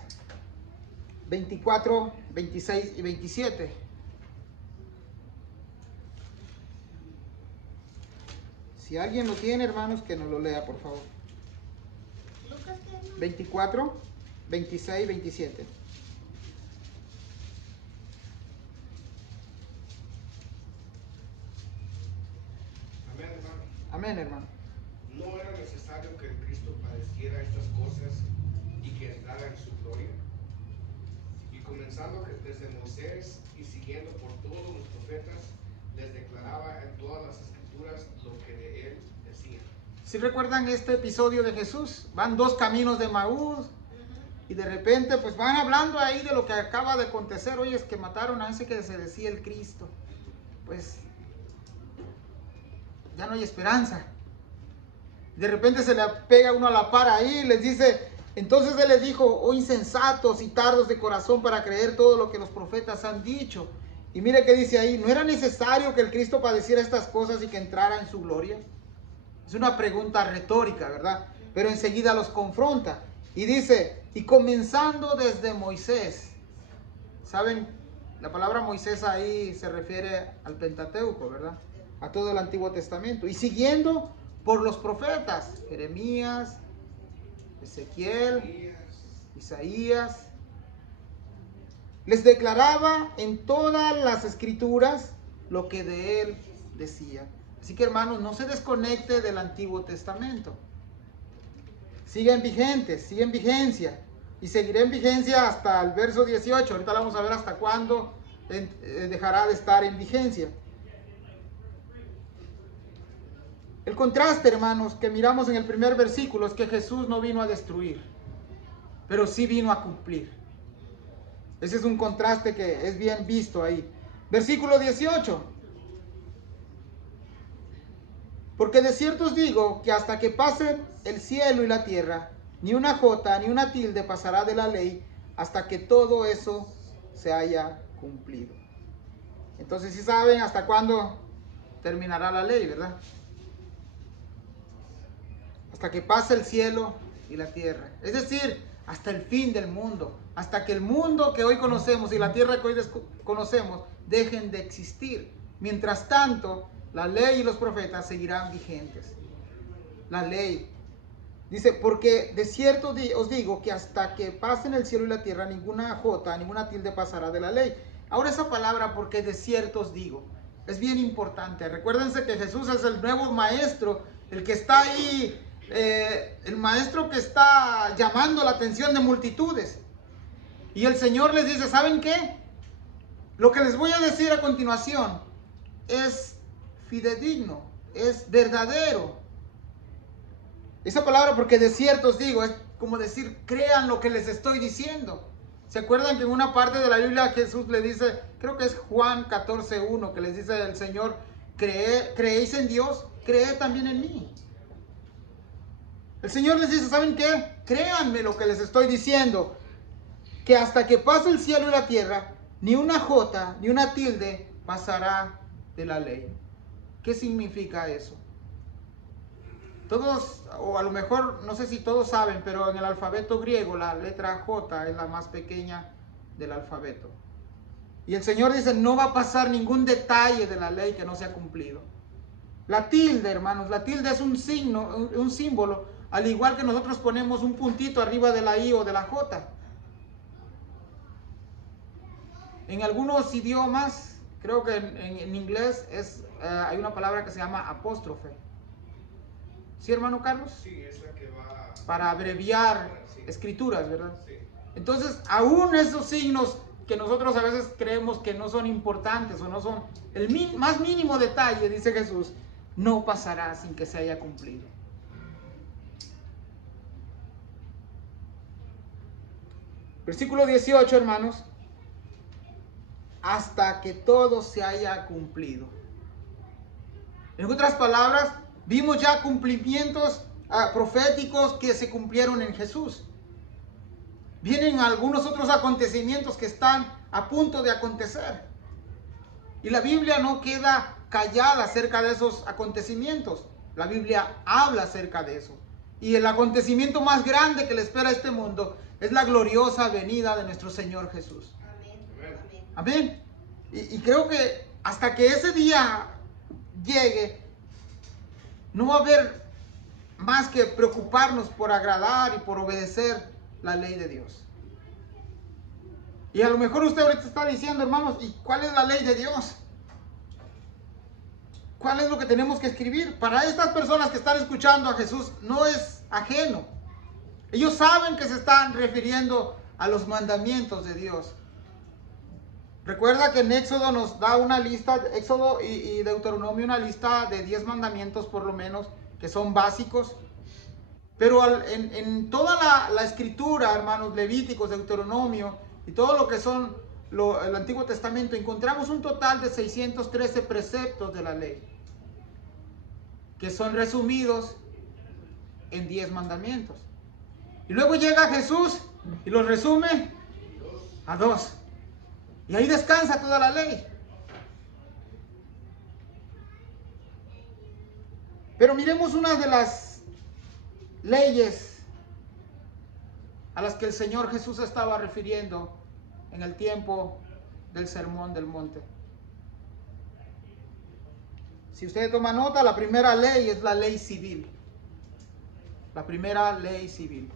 24, 26 y 27. Si alguien lo tiene, hermanos, que nos lo lea, por favor. Lucas, ¿qué? 24, 26 y 27. Amén, hermano. Amén, hermano. No era necesario que el Cristo padeciera estas cosas y que entrara en su gloria. Y comenzando desde Moisés y siguiendo por todos los profetas, les declaraba en todas las escrituras lo que de él decían. Si recuerdan este episodio de Jesús, van dos caminos de Maús y de repente pues van hablando ahí de lo que acaba de acontecer. Oye, es que mataron a ese que se decía el Cristo. Pues ya no hay esperanza. De repente se le pega uno a la par ahí y les dice, entonces él les dijo, oh insensatos y tardos de corazón para creer todo lo que los profetas han dicho. Y mire que dice ahí, ¿no era necesario que el Cristo padeciera estas cosas y que entrara en su gloria? Es una pregunta retórica, ¿verdad? Pero enseguida los confronta y dice, y comenzando desde Moisés. ¿Saben? La palabra Moisés ahí se refiere al Pentateuco, ¿verdad? A todo el Antiguo Testamento. Y siguiendo por los profetas, Jeremías, Ezequiel, Isaías, les declaraba en todas las escrituras lo que de él decía. Así que, hermanos, no se desconecte del Antiguo Testamento. Sigue en vigencia. Y seguirá en vigencia hasta el verso 18. Ahorita vamos a ver hasta cuándo dejará de estar en vigencia. El contraste, hermanos, que miramos en el primer versículo es que Jesús no vino a destruir, pero sí vino a cumplir. Ese es un contraste que es bien visto ahí. Versículo 18. Porque de cierto os digo que hasta que pasen el cielo y la tierra, ni una jota ni una tilde pasará de la ley hasta que todo eso se haya cumplido. Entonces, sí saben hasta cuándo terminará la ley, ¿verdad? Hasta que pase el cielo y la tierra. Es decir, hasta el fin del mundo. Hasta que el mundo que hoy conocemos y la tierra que hoy conocemos dejen de existir. Mientras tanto, la ley y los profetas seguirán vigentes. La ley. Dice, porque de cierto os digo que hasta que pasen el cielo y la tierra, ninguna jota, ninguna tilde pasará de la ley. Ahora esa palabra, porque de cierto os digo, es bien importante. Recuérdense que Jesús es el nuevo maestro, el que está ahí, el maestro que está llamando la atención de multitudes. Y el Señor les dice, ¿saben qué? Lo que les voy a decir a continuación es fidedigno, es verdadero. Esa palabra, porque de cierto os digo, es como decir, crean lo que les estoy diciendo. ¿Se acuerdan que en una parte de la Biblia Jesús le dice, creo que es Juan 14:1, que les dice el Señor, ¿creéis en Dios? Creed también en mí. El Señor les dice, ¿saben qué? Créanme lo que les estoy diciendo, que hasta que pase el cielo y la tierra, ni una jota, ni una tilde pasará de la ley. ¿Qué significa eso? Todos, o a lo mejor, no sé si todos saben, pero en el alfabeto griego la letra J es la más pequeña del alfabeto. Y el Señor dice, no va a pasar ningún detalle de la ley que no se ha cumplido. La tilde, hermanos, la tilde es un signo, un símbolo, al igual que nosotros ponemos un puntito arriba de la I o de la J. En algunos idiomas, creo que en inglés hay una palabra que se llama apóstrofe. ¿Sí, hermano Carlos? Sí, es la que va para abreviar sí. Escrituras, ¿verdad? Sí. Entonces, aún esos signos que nosotros a veces creemos que no son importantes o no son el más mínimo detalle, dice Jesús, no pasará sin que se haya cumplido. Versículo 18, hermanos. Hasta que todo se haya cumplido. En otras palabras, vimos ya cumplimientos proféticos que se cumplieron en Jesús. Vienen algunos otros acontecimientos que están a punto de acontecer. Y la Biblia no queda callada acerca de esos acontecimientos. La Biblia habla acerca de eso. Y el acontecimiento más grande que le espera a este mundo es la gloriosa venida de nuestro Señor Jesús. Amén. Y creo que hasta que ese día llegue, no va a haber más que preocuparnos por agradar y por obedecer la ley de Dios. Y a lo mejor usted ahorita está diciendo, hermanos, ¿y cuál es la ley de Dios? ¿Cuál es lo que tenemos que escribir? Para estas personas que están escuchando a Jesús no es ajeno. Ellos saben que se están refiriendo a los mandamientos de Dios. Recuerda que en Éxodo nos da una lista, Éxodo y Deuteronomio, una lista de 10 mandamientos por lo menos, que son básicos. Pero en toda la escritura, hermanos, Levíticos, Deuteronomio y todo lo que son el Antiguo Testamento, encontramos un total de 613 preceptos de la ley, que son resumidos en 10 mandamientos. Y luego llega Jesús y los resume a 2. Y ahí descansa toda la ley. Pero miremos una de las leyes a las que el Señor Jesús estaba refiriendo en el tiempo del Sermón del Monte. Si usted toma nota, la primera ley es la ley civil. La primera ley civil.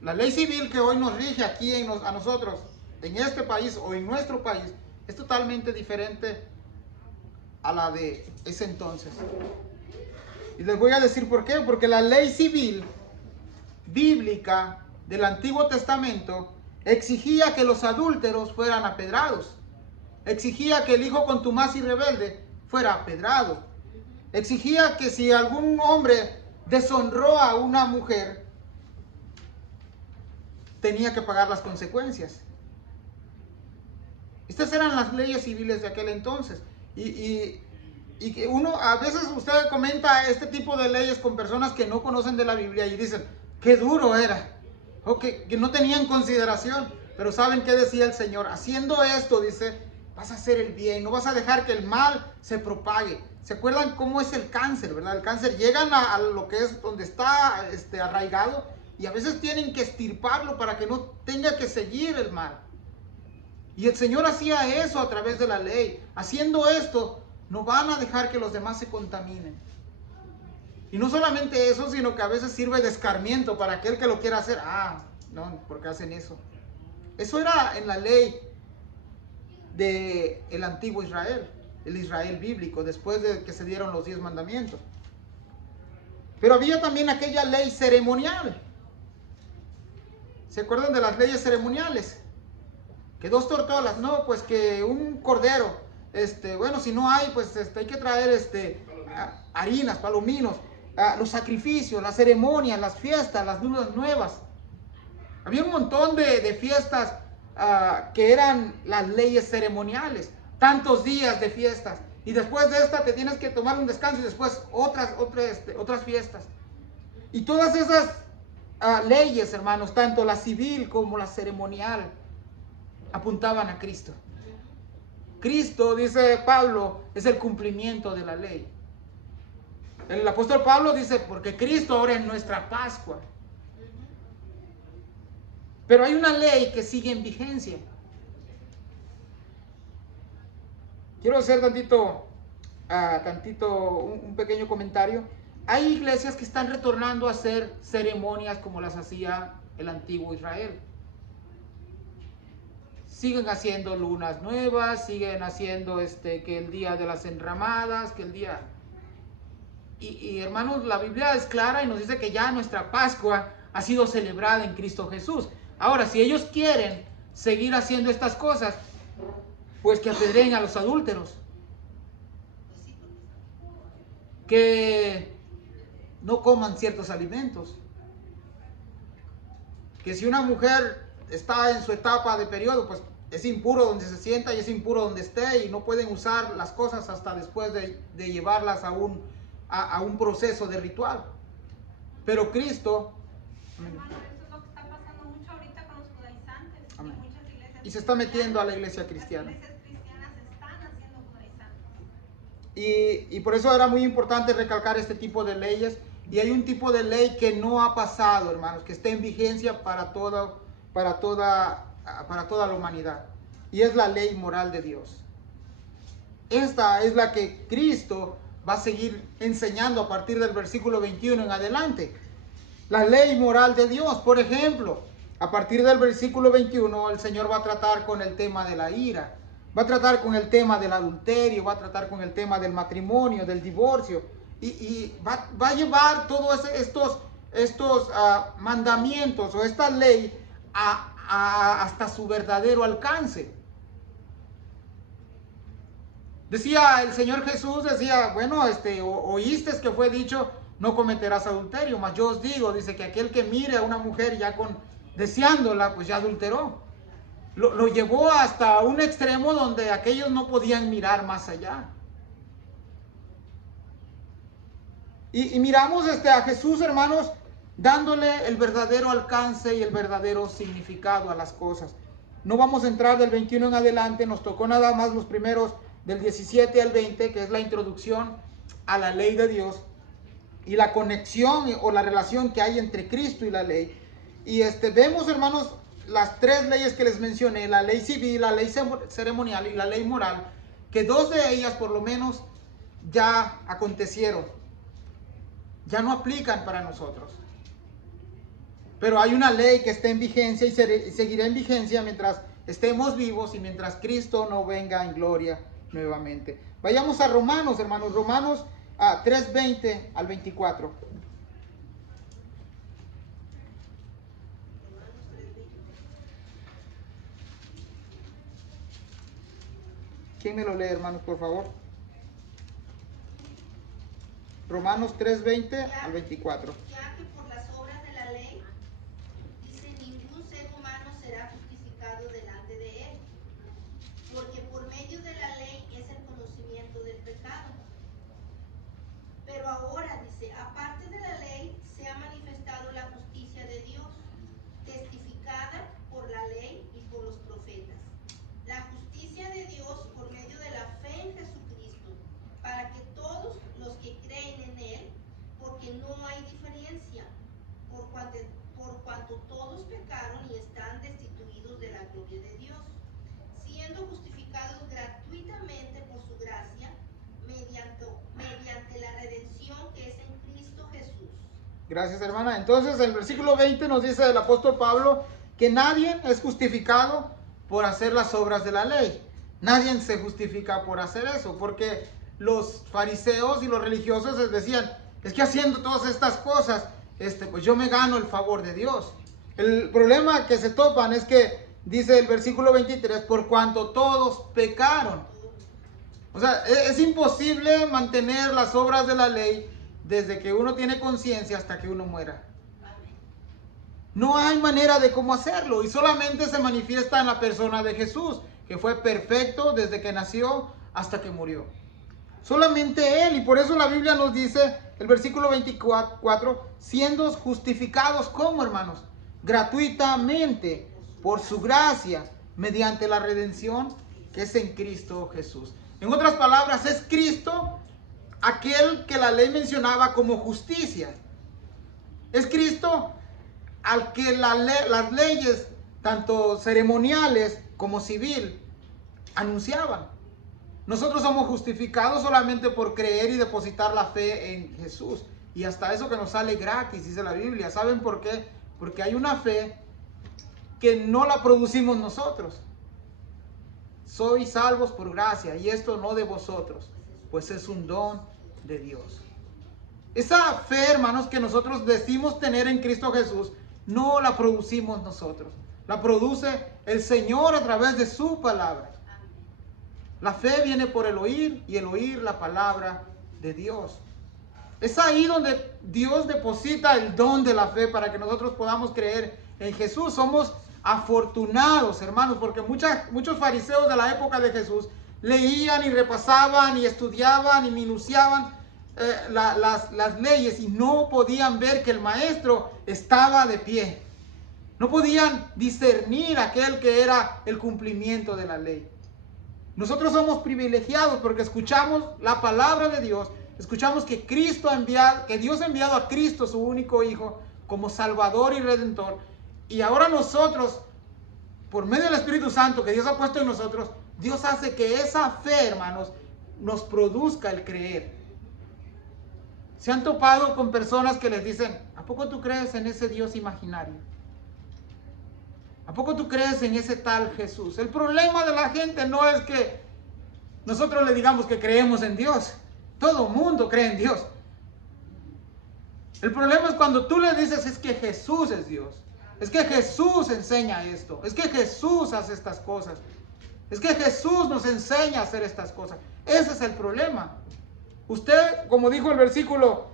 La ley civil que hoy nos rige aquí a nosotros, en este país o en nuestro país, es totalmente diferente a la de ese entonces. Y les voy a decir por qué. Porque la ley civil bíblica del Antiguo Testamento exigía que los adúlteros fueran apedrados. Exigía que el hijo contumaz y rebelde fuera apedrado. Exigía que si algún hombre deshonró a una mujer, tenía que pagar las consecuencias. Estas eran las leyes civiles de aquel entonces. Y que uno, a veces usted comenta este tipo de leyes con personas que no conocen de la Biblia y dicen, qué duro era, o que no tenían consideración. Pero ¿saben qué decía el Señor? Haciendo esto, dice, vas a hacer el bien, no vas a dejar que el mal se propague. ¿Se acuerdan cómo es el cáncer, verdad? El cáncer llegan a lo que es donde está arraigado, y a veces tienen que extirparlo para que no tenga que seguir el mal. Y el Señor hacía eso a través de la ley. Haciendo esto, no van a dejar que los demás se contaminen. Y no solamente eso, sino que a veces sirve de escarmiento para aquel que lo quiera hacer. Ah, no, ¿por qué hacen eso? Eso era en la ley del antiguo Israel, el Israel bíblico, después de que se dieron los 10 mandamientos. Pero había también aquella ley ceremonial. ¿Se acuerdan de las leyes ceremoniales? Que 2 tortolas, no, pues que un cordero, bueno, si no hay, pues hay que traer harinas, palominos, los sacrificios, las ceremonias, las fiestas, las lunas nuevas. Había un montón de fiestas que eran las leyes ceremoniales, tantos días de fiestas, y después de esta te tienes que tomar un descanso y después otras fiestas. Y todas esas leyes, hermanos, tanto la civil como la ceremonial, apuntaban a Cristo. Cristo, dice Pablo, es el cumplimiento de la ley. El apóstol Pablo dice, porque Cristo ahora es nuestra Pascua. Pero hay una ley que sigue en vigencia. Quiero hacer un pequeño comentario. Hay iglesias que están retornando a hacer ceremonias como las hacía el antiguo Israel. Siguen haciendo lunas nuevas, siguen haciendo que el día de las enramadas, que el día... Y hermanos, la Biblia es clara y nos dice que ya nuestra Pascua ha sido celebrada en Cristo Jesús. Ahora, si ellos quieren seguir haciendo estas cosas, pues que apedreen a los adúlteros. Que no coman ciertos alimentos. Que si una mujer está en su etapa de periodo, pues es impuro donde se sienta y es impuro donde esté, y no pueden usar las cosas hasta después de llevarlas a un proceso de ritual. Pero Cristo... Hermano, eso es lo que está pasando mucho ahorita con los judaizantes. Amén. Y muchas iglesias. Y se está metiendo a la iglesia cristiana. Las iglesias cristianas están haciendo judaizantes. Y por eso era muy importante recalcar este tipo de leyes. y hay un tipo de ley que no ha pasado, hermanos, que está en vigencia para toda la humanidad. Y es la ley moral de Dios. Esta es la que Cristo va a seguir enseñando a partir del versículo 21 en adelante. La ley moral de Dios, por ejemplo, a partir del versículo 21, el Señor va a tratar con el tema de la ira, va a tratar con el tema del adulterio, va a tratar con el tema del matrimonio, del divorcio, y va a llevar todos estos mandamientos o esta ley hasta su verdadero alcance. Decía el Señor Jesús, decía, bueno, oíste que fue dicho, no cometerás adulterio, mas yo os digo, dice que aquel que mire a una mujer ya deseándola, pues ya adulteró. Lo llevó hasta un extremo donde aquellos no podían mirar más allá. Y miramos a Jesús, hermanos, dándole el verdadero alcance y el verdadero significado a las cosas. No vamos a entrar del 21 en adelante, nos tocó nada más los primeros del 17 al 20, que es la introducción a la ley de Dios y la conexión o la relación que hay entre Cristo y la ley. Y vemos, hermanos, las tres leyes que les mencioné, la ley civil, la ley ceremonial y la ley moral, que dos de ellas por lo menos ya acontecieron, ya no aplican para nosotros. Pero hay una ley que está en vigencia y seguirá en vigencia mientras estemos vivos y mientras Cristo no venga en gloria nuevamente. Vayamos a Romanos, hermanos, Romanos 3:20 al 24. ¿Quién me lo lee, hermanos, por favor? Romanos 3:20 al 24. Ya que por las obras de la ley, dice, ningún ser humano será justificado delante de él, porque por medio de la ley es el conocimiento del pecado. Pero ahora, dice, aparte de la ley, se ha manifestado la justicia de Dios, testificada por la ley y por los profetas. La justicia de Dios por medio de la fe en Jesucristo, para que todos los que creen en Él, porque no hay diferencia, por cuanto todos pecaron y están destituidos de la gloria de Dios, siendo justificados gratuitamente por su gracia, mediante la redención que es en Cristo Jesús. Gracias, hermana. Entonces, el versículo 20 nos dice el apóstol Pablo que nadie es justificado por hacer las obras de la ley. Nadie se justifica por hacer eso, porque los fariseos y los religiosos les decían, es que haciendo todas estas cosas, pues yo me gano el favor de Dios. El problema que se topan es que, dice el versículo 23, por cuanto todos pecaron. O sea, es imposible mantener las obras de la ley desde que uno tiene conciencia hasta que uno muera. No hay manera de cómo hacerlo y solamente se manifiesta en la persona de Jesús, que fue perfecto desde que nació hasta que murió. Solamente Él, y por eso la Biblia nos dice, el versículo 24, siendo justificados, ¿cómo, hermanos? Gratuitamente, por su gracia, mediante la redención que es en Cristo Jesús. En otras palabras, es Cristo aquel que la ley mencionaba como justicia. Es Cristo al que las leyes, tanto ceremoniales como civil, anunciaban. Nosotros somos justificados solamente por creer y depositar la fe en Jesús. Y hasta eso que nos sale gratis, dice la Biblia. ¿Saben por qué? Porque hay una fe que no la producimos nosotros. Sois salvos por gracia, y esto no de vosotros, pues es un don de Dios. Esa fe, hermanos, que nosotros decimos tener en Cristo Jesús, no la producimos nosotros. La produce el Señor a través de su palabra. La fe viene por el oír y el oír la palabra de Dios. Es ahí donde Dios deposita el don de la fe para que nosotros podamos creer en Jesús. Somos afortunados, hermanos, porque muchos fariseos de la época de Jesús leían y repasaban y estudiaban y minuciaban las leyes y no podían ver que el maestro estaba de pie. No podían discernir aquel que era el cumplimiento de la ley. Nosotros somos privilegiados porque escuchamos la palabra de Dios escuchamos que Cristo ha enviado, que Dios ha enviado a Cristo, su único Hijo, como Salvador y Redentor. Y ahora nosotros, por medio del Espíritu Santo que Dios ha puesto en nosotros, Dios hace que esa fe, hermanos, nos produzca el creer. Se han topado con personas que les dicen, ¿a poco tú crees en ese Dios imaginario? ¿A poco tú crees en ese tal Jesús? El problema de la gente no es que nosotros le digamos que creemos en Dios. Todo mundo cree en Dios. El problema es cuando tú le dices, es que Jesús es Dios. Es que Jesús enseña esto. Es que Jesús hace estas cosas. Es que Jesús nos enseña a hacer estas cosas. Ese es el problema. Usted, como dijo el versículo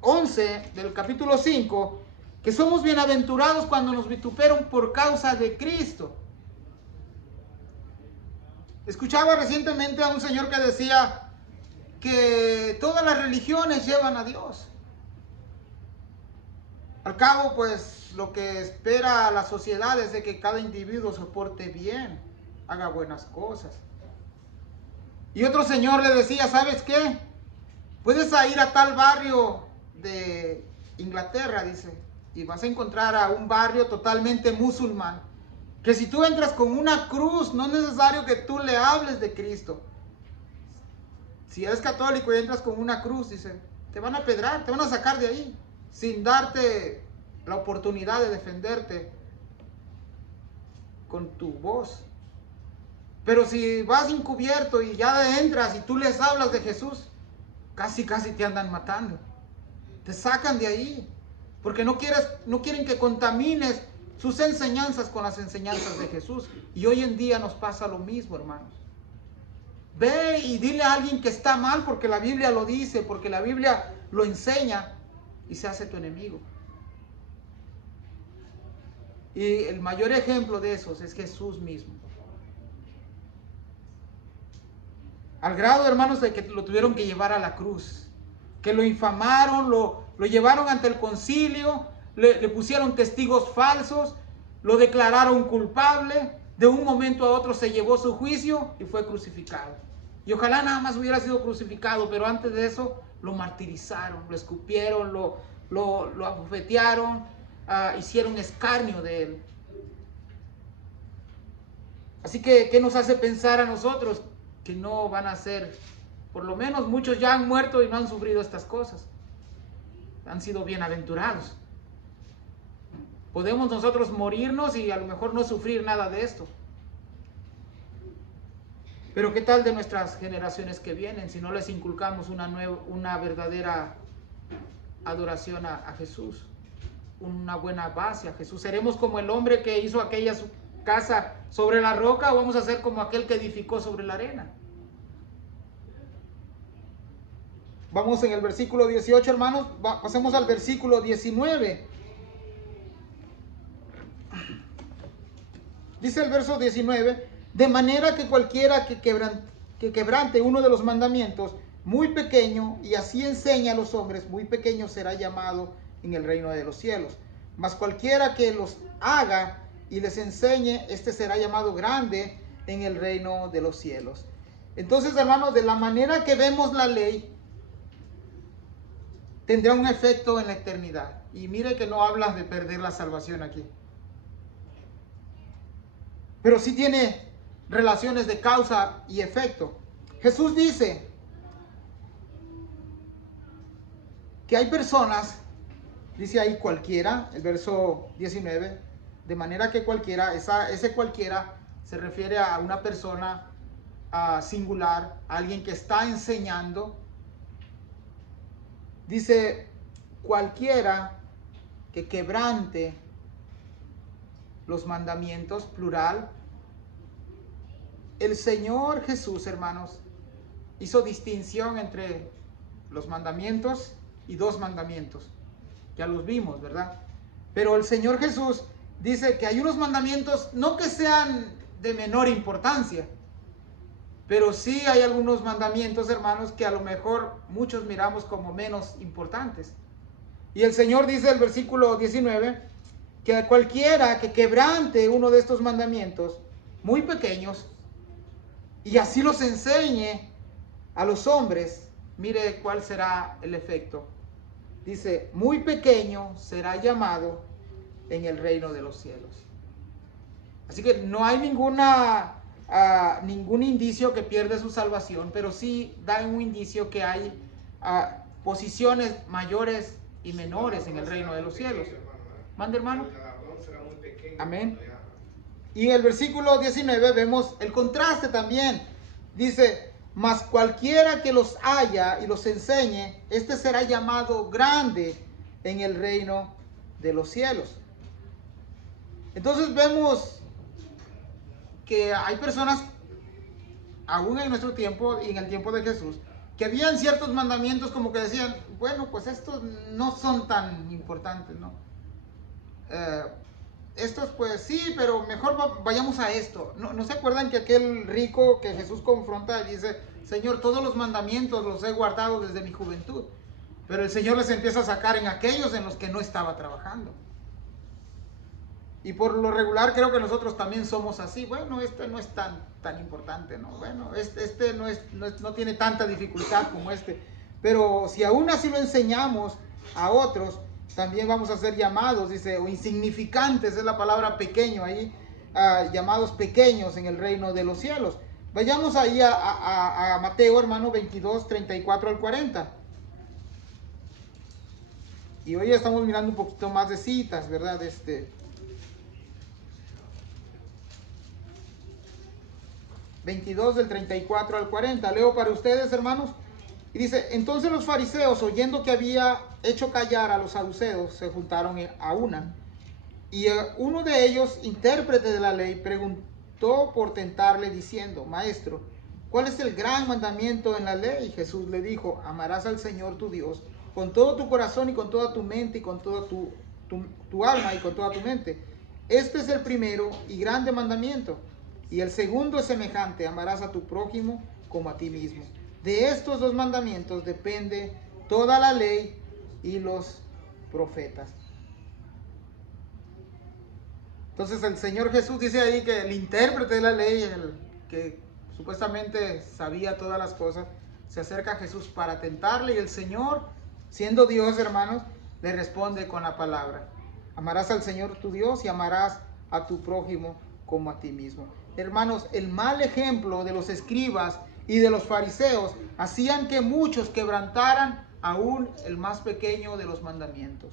11 del capítulo 5, que somos bienaventurados cuando nos vituperan por causa de Cristo. Escuchaba recientemente a un señor que decía que todas las religiones llevan a Dios. Al cabo, pues, lo que espera la sociedad es de que cada individuo se porte bien, haga buenas cosas. Y otro señor le decía, ¿sabes qué? Puedes ir a tal barrio de Inglaterra, dice, y vas a encontrar a un barrio totalmente musulmán, que si tú entras con una cruz, no es necesario que tú le hables de Cristo. Si eres católico y entras con una cruz, dice, te van a apedrear, te van a sacar de ahí, sin darte la oportunidad de defenderte con tu voz. Pero si vas encubierto y ya entras y tú les hablas de Jesús, casi te andan matando. Te sacan de ahí, porque no quieren que contamines sus enseñanzas con las enseñanzas de Jesús. Y hoy en día nos pasa lo mismo, hermanos. Ve y dile a alguien que está mal porque la Biblia lo dice, porque la Biblia lo enseña, y se hace tu enemigo. Y el mayor ejemplo de esos es Jesús mismo. Al grado, hermanos, de que lo tuvieron que llevar a la cruz, que lo infamaron, lo llevaron ante el concilio, le pusieron testigos falsos, lo declararon culpable, de un momento a otro se llevó su juicio y fue crucificado. Y ojalá nada más hubiera sido crucificado, pero antes de eso lo martirizaron, lo escupieron, lo abofetearon, hicieron escarnio de él. Así que, ¿qué nos hace pensar a nosotros? Que no van a ser, por lo menos muchos ya han muerto y no han sufrido estas cosas. Han sido bienaventurados. Podemos nosotros morirnos y a lo mejor no sufrir nada de esto. Pero ¿qué tal de nuestras generaciones que vienen si no les inculcamos una verdadera adoración a Jesús? Una buena base a Jesús. ¿Seremos como el hombre que hizo aquella su casa sobre la roca o vamos a ser como aquel que edificó sobre la arena? Vamos en el versículo 18, hermanos. Pasemos al versículo 19. Dice el verso 19, de manera que cualquiera que quebrante uno de los mandamientos, muy pequeño, y así enseña a los hombres, muy pequeño será llamado en el reino de los cielos. Mas cualquiera que los haga y les enseñe, este será llamado grande en el reino de los cielos. Entonces, hermanos, de la manera que vemos la ley, tendrá un efecto en la eternidad. Y mire que no habla de perder la salvación aquí. Pero sí tiene relaciones de causa y efecto. Jesús dice que hay personas, dice ahí cualquiera, el verso 19, de manera que cualquiera, ese cualquiera se refiere a una persona singular, a alguien que está enseñando. Dice cualquiera que quebrante los mandamientos, plural. El Señor Jesús, hermanos, hizo distinción entre los mandamientos y dos mandamientos. Ya los vimos, ¿verdad? Pero el Señor Jesús dice que hay unos mandamientos, no que sean de menor importancia, pero sí hay algunos mandamientos, hermanos, que a lo mejor muchos miramos como menos importantes. Y el Señor dice en el versículo 19, que a cualquiera que quebrante uno de estos mandamientos muy pequeños y así los enseñe, a los hombres, mire cuál será el efecto. Dice, muy pequeño será llamado en el reino de los cielos. Así que no hay ningún indicio que pierde su salvación, pero sí da un indicio que hay posiciones mayores y menores en el reino de los cielos. Mande, hermano. El galardón será muy pequeño. Amén. Y en el versículo 19 vemos el contraste también. Dice, mas cualquiera que los haya y los enseñe, este será llamado grande en el reino de los cielos. Entonces vemos que hay personas, aún en nuestro tiempo y en el tiempo de Jesús, que habían ciertos mandamientos como que decían, bueno, pues estos no son tan importantes, ¿no? Estos pues sí, pero mejor vayamos a esto. ¿No se acuerdan que aquel rico que Jesús confronta dice, Señor, todos los mandamientos los he guardado desde mi juventud? Pero el Señor les empieza a sacar en aquellos en los que no estaba trabajando. Y por lo regular creo que nosotros también somos así. Bueno, este no es tan importante, ¿no? Bueno, este no tiene tanta dificultad como este. Pero si aún así lo enseñamos a otros, también vamos a ser llamados, dice, o insignificantes, es la palabra pequeño ahí, llamados pequeños en el reino de los cielos. Vayamos ahí a Mateo, hermano, 22, 34 al 40. Y hoy estamos mirando un poquito más de citas, ¿verdad? 22 del 34 al 40. Leo para ustedes, hermanos. Y dice, entonces los fariseos, oyendo que había hecho callar a los saduceos, se juntaron a una. Y uno de ellos, intérprete de la ley, preguntó por tentarle diciendo, Maestro, ¿cuál es el gran mandamiento en la ley? Y Jesús le dijo, amarás al Señor tu Dios con todo tu corazón y con toda tu mente y con toda tu alma y con toda tu mente. Este es el primero y grande mandamiento. Y el segundo es semejante, amarás a tu prójimo como a ti mismo. De estos dos mandamientos depende toda la ley y los profetas. Entonces el Señor Jesús dice ahí que el intérprete de la ley, el que supuestamente sabía todas las cosas, se acerca a Jesús para tentarle, y el Señor, siendo Dios, hermanos, le responde con la palabra. Amarás al Señor tu Dios y amarás a tu prójimo como a ti mismo. Hermanos, el mal ejemplo de los escribas y de los fariseos hacían que muchos quebrantaran aún el más pequeño de los mandamientos.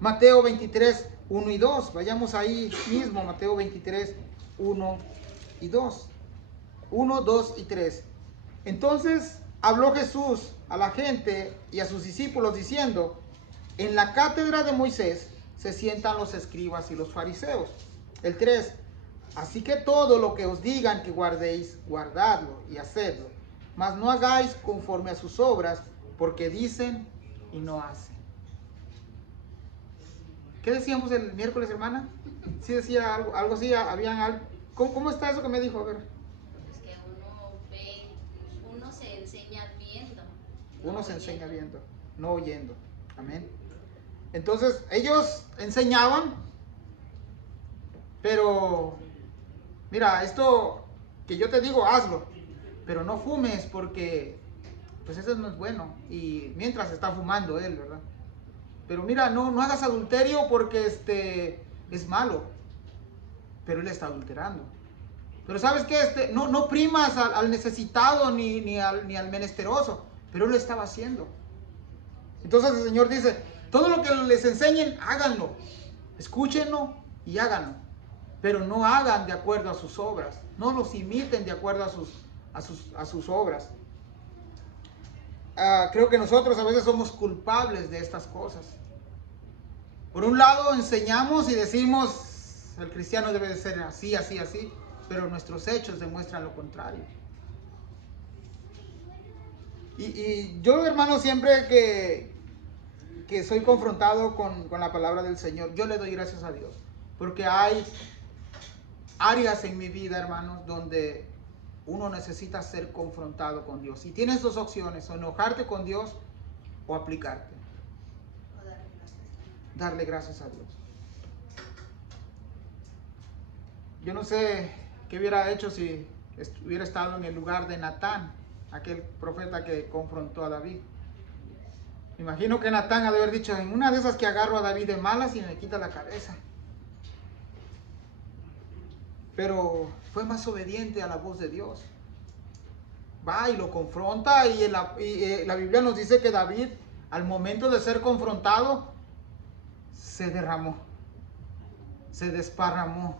Mateo 23, 1 y 2. Vayamos ahí mismo, Mateo 23, 1 y 2. 1, 2 y 3. Entonces habló Jesús a la gente y a sus discípulos diciendo, en la cátedra de Moisés se sientan los escribas y los fariseos. El 3. Así que todo lo que os digan que guardéis, guardadlo y hacedlo. Mas no hagáis conforme a sus obras, porque dicen y no hacen. ¿Qué decíamos el miércoles, hermana? Sí decía algo así, habían algo. ¿Cómo está eso que me dijo? A ver. Es que uno se enseña viendo. Uno se enseña viendo, no oyendo. Amén. Entonces, ellos enseñaban, pero mira, esto que yo te digo, hazlo, pero no fumes porque pues eso no es bueno. Y mientras está fumando él, ¿verdad? Pero mira, no hagas adulterio porque es malo, pero él está adulterando. Pero ¿sabes qué? No primas al necesitado ni al menesteroso, pero él lo estaba haciendo. Entonces el Señor dice, todo lo que les enseñen, háganlo, escúchenlo y háganlo. Pero no hagan de acuerdo a sus obras. No los imiten de acuerdo a sus obras. Creo que nosotros a veces somos culpables de estas cosas. Por un lado enseñamos y decimos, el cristiano debe de ser así, así, así. Pero nuestros hechos demuestran lo contrario. Y yo, hermano, siempre que soy confrontado con la palabra del Señor, yo le doy gracias a Dios. Porque hay áreas en mi vida, hermanos, donde uno necesita ser confrontado con Dios. Y tienes dos opciones, o enojarte con Dios o aplicarte. Darle gracias a Dios. Yo no sé qué hubiera hecho si hubiera estado en el lugar de Natán. aquel profeta que confrontó a David. Me imagino que Natán ha de haber dicho, en una de esas que agarro a David de malas y me quita la cabeza. Pero fue más obediente a la voz de Dios. Va y lo confronta y la Biblia nos dice que David, al momento de ser confrontado, se derramó, se desparramó.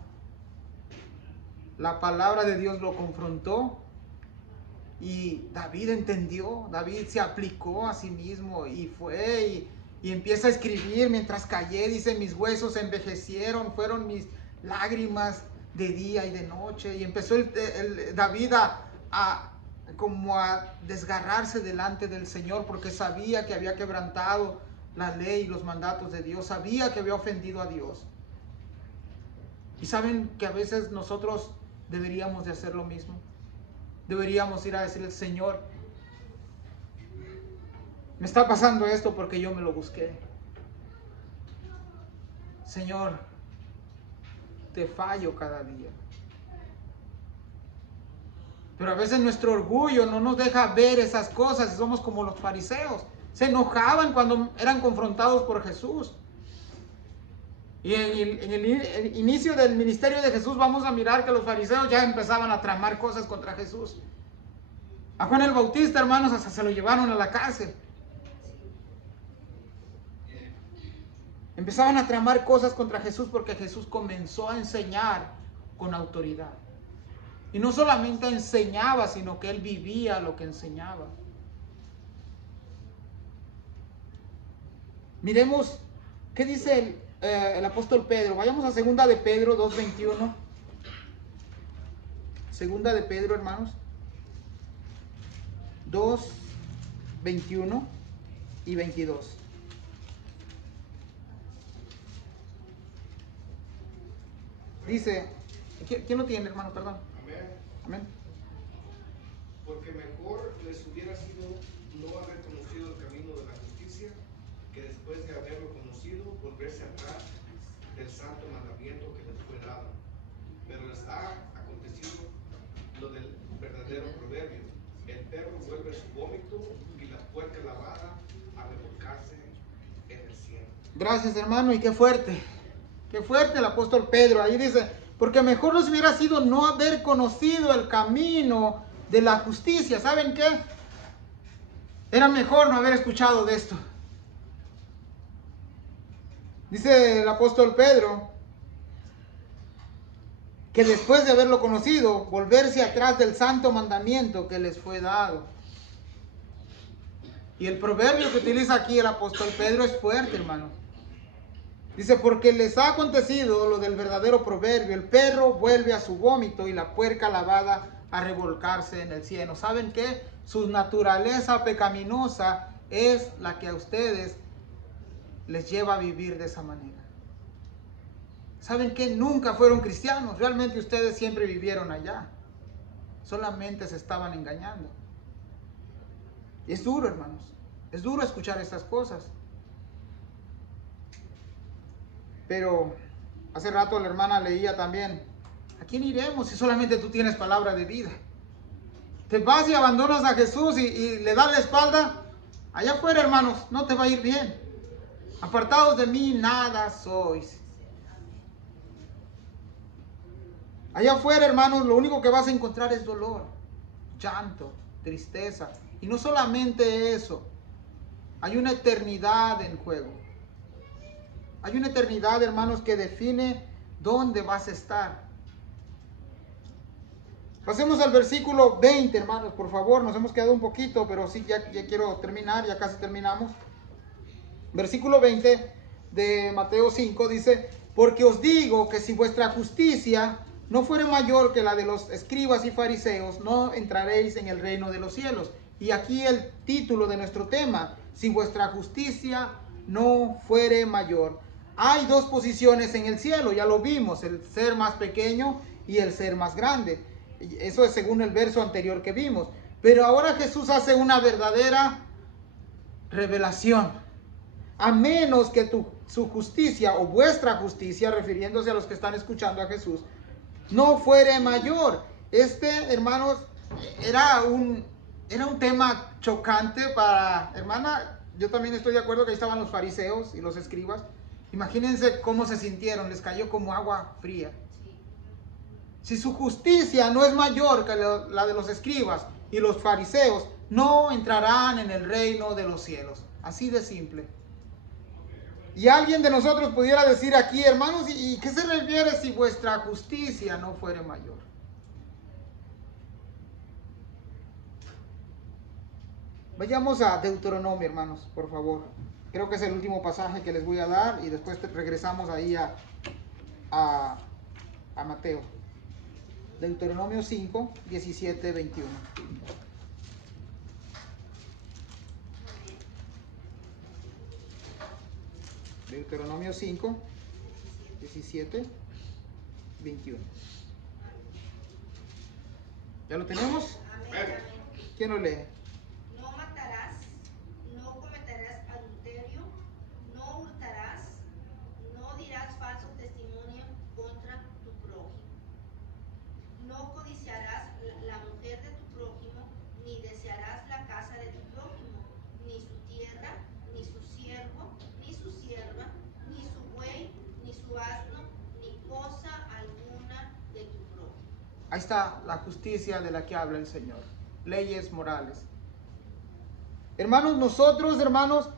La palabra de Dios lo confrontó y David entendió, David se aplicó a sí mismo y fue y empieza a escribir mientras callé, dice, mis huesos envejecieron, fueron mis lágrimas de día y de noche. Y empezó David como a desgarrarse delante del Señor, porque sabía que había quebrantado la ley y los mandatos de Dios, sabía que había ofendido a Dios. Y saben que a veces nosotros deberíamos de hacer lo mismo. Deberíamos ir a decirle, Señor, me está pasando esto porque yo me lo busqué. Señor, te fallo cada día. Pero a veces nuestro orgullo no nos deja ver esas cosas y somos como los fariseos. Se enojaban cuando eran confrontados por Jesús. Y en el inicio del ministerio de Jesús vamos a mirar que los fariseos ya empezaban a tramar cosas contra Jesús. A Juan el Bautista, hermanos, hasta se lo llevaron a la cárcel. Empezaban a tramar cosas contra Jesús porque Jesús comenzó a enseñar con autoridad. Y no solamente enseñaba, sino que él vivía lo que enseñaba. Miremos qué dice el apóstol Pedro. Vayamos a 2 de Pedro 2:21. 2 de Pedro, hermanos. 2:21 y 22. Dice, ¿quién lo tiene, hermano? Perdón. Amén. Amén. Porque mejor les hubiera sido no haber conocido el camino de la justicia, que después de haberlo conocido, volverse atrás del santo mandamiento que les fue dado. Pero les ha acontecido lo del verdadero proverbio: el perro vuelve su vómito y la puerca lavada a revolcarse en el cielo. Gracias, hermano, y qué fuerte el apóstol Pedro. Ahí dice, porque mejor les hubiera sido no haber conocido el camino de la justicia. ¿Saben qué? Era mejor no haber escuchado de esto. Dice el apóstol Pedro que después de haberlo conocido, volverse atrás del santo mandamiento que les fue dado. Y el proverbio que utiliza aquí el apóstol Pedro es fuerte, hermano. Dice, porque les ha acontecido lo del verdadero proverbio: el perro vuelve a su vómito y la puerca lavada a revolcarse en el cielo. ¿Saben qué? Su naturaleza pecaminosa es la que a ustedes les lleva a vivir de esa manera. ¿Saben qué? Nunca fueron cristianos. Realmente ustedes siempre vivieron allá. Solamente se estaban engañando. Es duro, hermanos. Es duro escuchar estas cosas. Pero hace rato la hermana leía también, ¿a quién iremos si solamente tú tienes palabra de vida? Te vas y abandonas a Jesús y le das la espalda. Allá afuera, hermanos, no te va a ir bien. Apartados de mí, nada sois. Allá afuera, hermanos, lo único que vas a encontrar es dolor, llanto, tristeza. Y no solamente eso, hay una eternidad en juego. Hay una eternidad, hermanos, que define dónde vas a estar. Pasemos al versículo 20, hermanos, por favor. Nos hemos quedado un poquito, pero sí, ya quiero terminar, ya casi terminamos. Versículo 20 de Mateo 5 dice, porque os digo que si vuestra justicia no fuere mayor que la de los escribas y fariseos, no entraréis en el reino de los cielos. Y aquí el título de nuestro tema, si vuestra justicia no fuere mayor. Hay dos posiciones en el cielo, ya lo vimos, el ser más pequeño y el ser más grande. Eso es según el verso anterior que vimos. Pero ahora Jesús hace una verdadera revelación. A menos que su justicia o vuestra justicia, refiriéndose a los que están escuchando a Jesús, no fuere mayor. Hermanos, era era un tema chocante para, hermana, yo también estoy de acuerdo que ahí estaban los fariseos y los escribas. Imagínense cómo se sintieron, les cayó como agua fría. Si su justicia no es mayor que la de los escribas y los fariseos, no entrarán en el reino de los cielos. Así de simple. Y alguien de nosotros pudiera decir aquí, hermanos, ¿y qué se refiere si vuestra justicia no fuere mayor? Vayamos a Deuteronomio, hermanos, por favor. Creo que es el último pasaje que les voy a dar y después regresamos ahí a Mateo. Deuteronomio 5, 17, 21. Deuteronomio 5, 17, 21. ¿Ya lo tenemos? Amén. ¿Quién lo lee? No matarás, no cometerás adulterio, no hurtarás, no dirás falso testimonio contra tu prójimo. No codiciarás la mujer de tu prójimo, ni desearás la casa de tu prójimo, ni su tierra, ni su siervo, ni su sierva, ni su buey, ni su asno, ni cosa alguna de tu prójimo. Ahí está la justicia de la que habla el Señor. Leyes morales. Hermanos, nosotros, hermanos,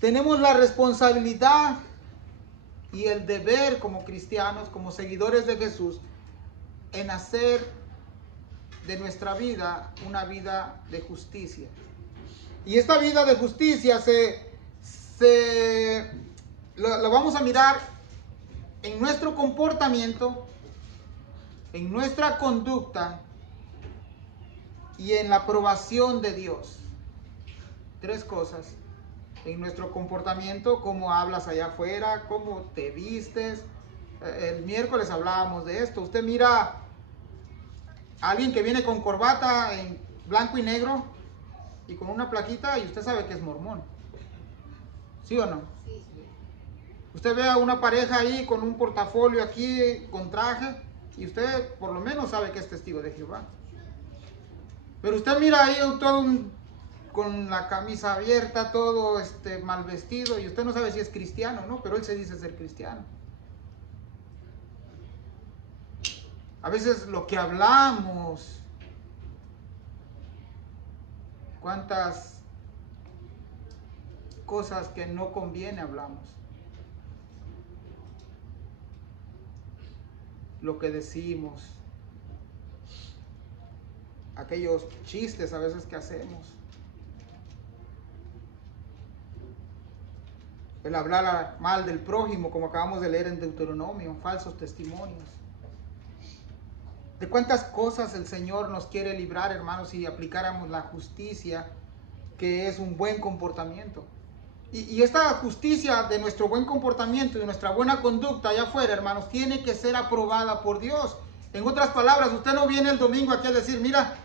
tenemos la responsabilidad y el deber como cristianos, como seguidores de Jesús, en hacer de nuestra vida una vida de justicia. Y esta vida de justicia lo vamos a mirar en nuestro comportamiento, en nuestra conducta y en la aprobación de Dios. Tres cosas. En nuestro comportamiento, cómo hablas allá afuera, cómo te vistes. El miércoles hablábamos de esto. Usted mira a alguien que viene con corbata en blanco y negro y con una plaquita y usted sabe que es mormón. ¿Sí o no? Sí. Usted ve a una pareja ahí con un portafolio aquí, con traje, y usted por lo menos sabe que es testigo de Jehová. Pero usted mira ahí todo con la camisa abierta, todo mal vestido, y usted no sabe si es cristiano, ¿no? Pero él se dice ser cristiano. A veces lo que hablamos, cuántas cosas que no conviene hablamos. Lo que decimos, aquellos chistes a veces que hacemos, el hablar mal del prójimo, como acabamos de leer en Deuteronomio, falsos testimonios. De cuántas cosas el Señor nos quiere librar, hermanos, si aplicáramos la justicia, que es un buen comportamiento. Y esta justicia de nuestro buen comportamiento y de nuestra buena conducta allá afuera, hermanos, tiene que ser aprobada por Dios. En otras palabras, usted no viene el domingo aquí a decir, mira,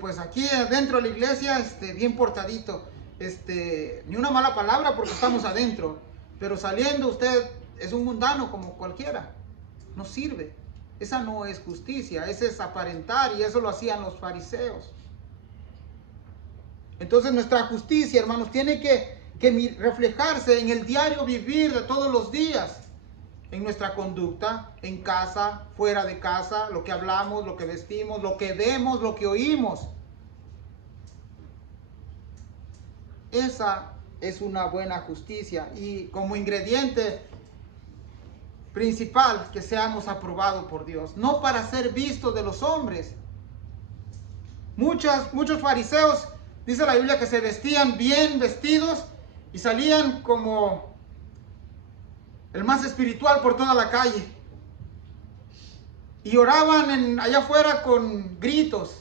pues aquí adentro de la iglesia, bien portadito, ni una mala palabra porque estamos adentro, pero saliendo usted es un mundano como cualquiera. No sirve. Esa no es justicia, ese es aparentar, y eso lo hacían los fariseos. Entonces nuestra justicia, hermanos, tiene que reflejarse en el diario vivir de todos los días, en nuestra conducta, en casa, fuera de casa, lo que hablamos, lo que vestimos, lo que vemos, lo que oímos. Esa es una buena justicia, y como ingrediente principal, que seamos aprobados por Dios, no para ser vistos de los hombres. Muchos fariseos, dice la Biblia, que se vestían bien vestidos y salían como el más espiritual por toda la calle. Y oraban allá afuera con gritos.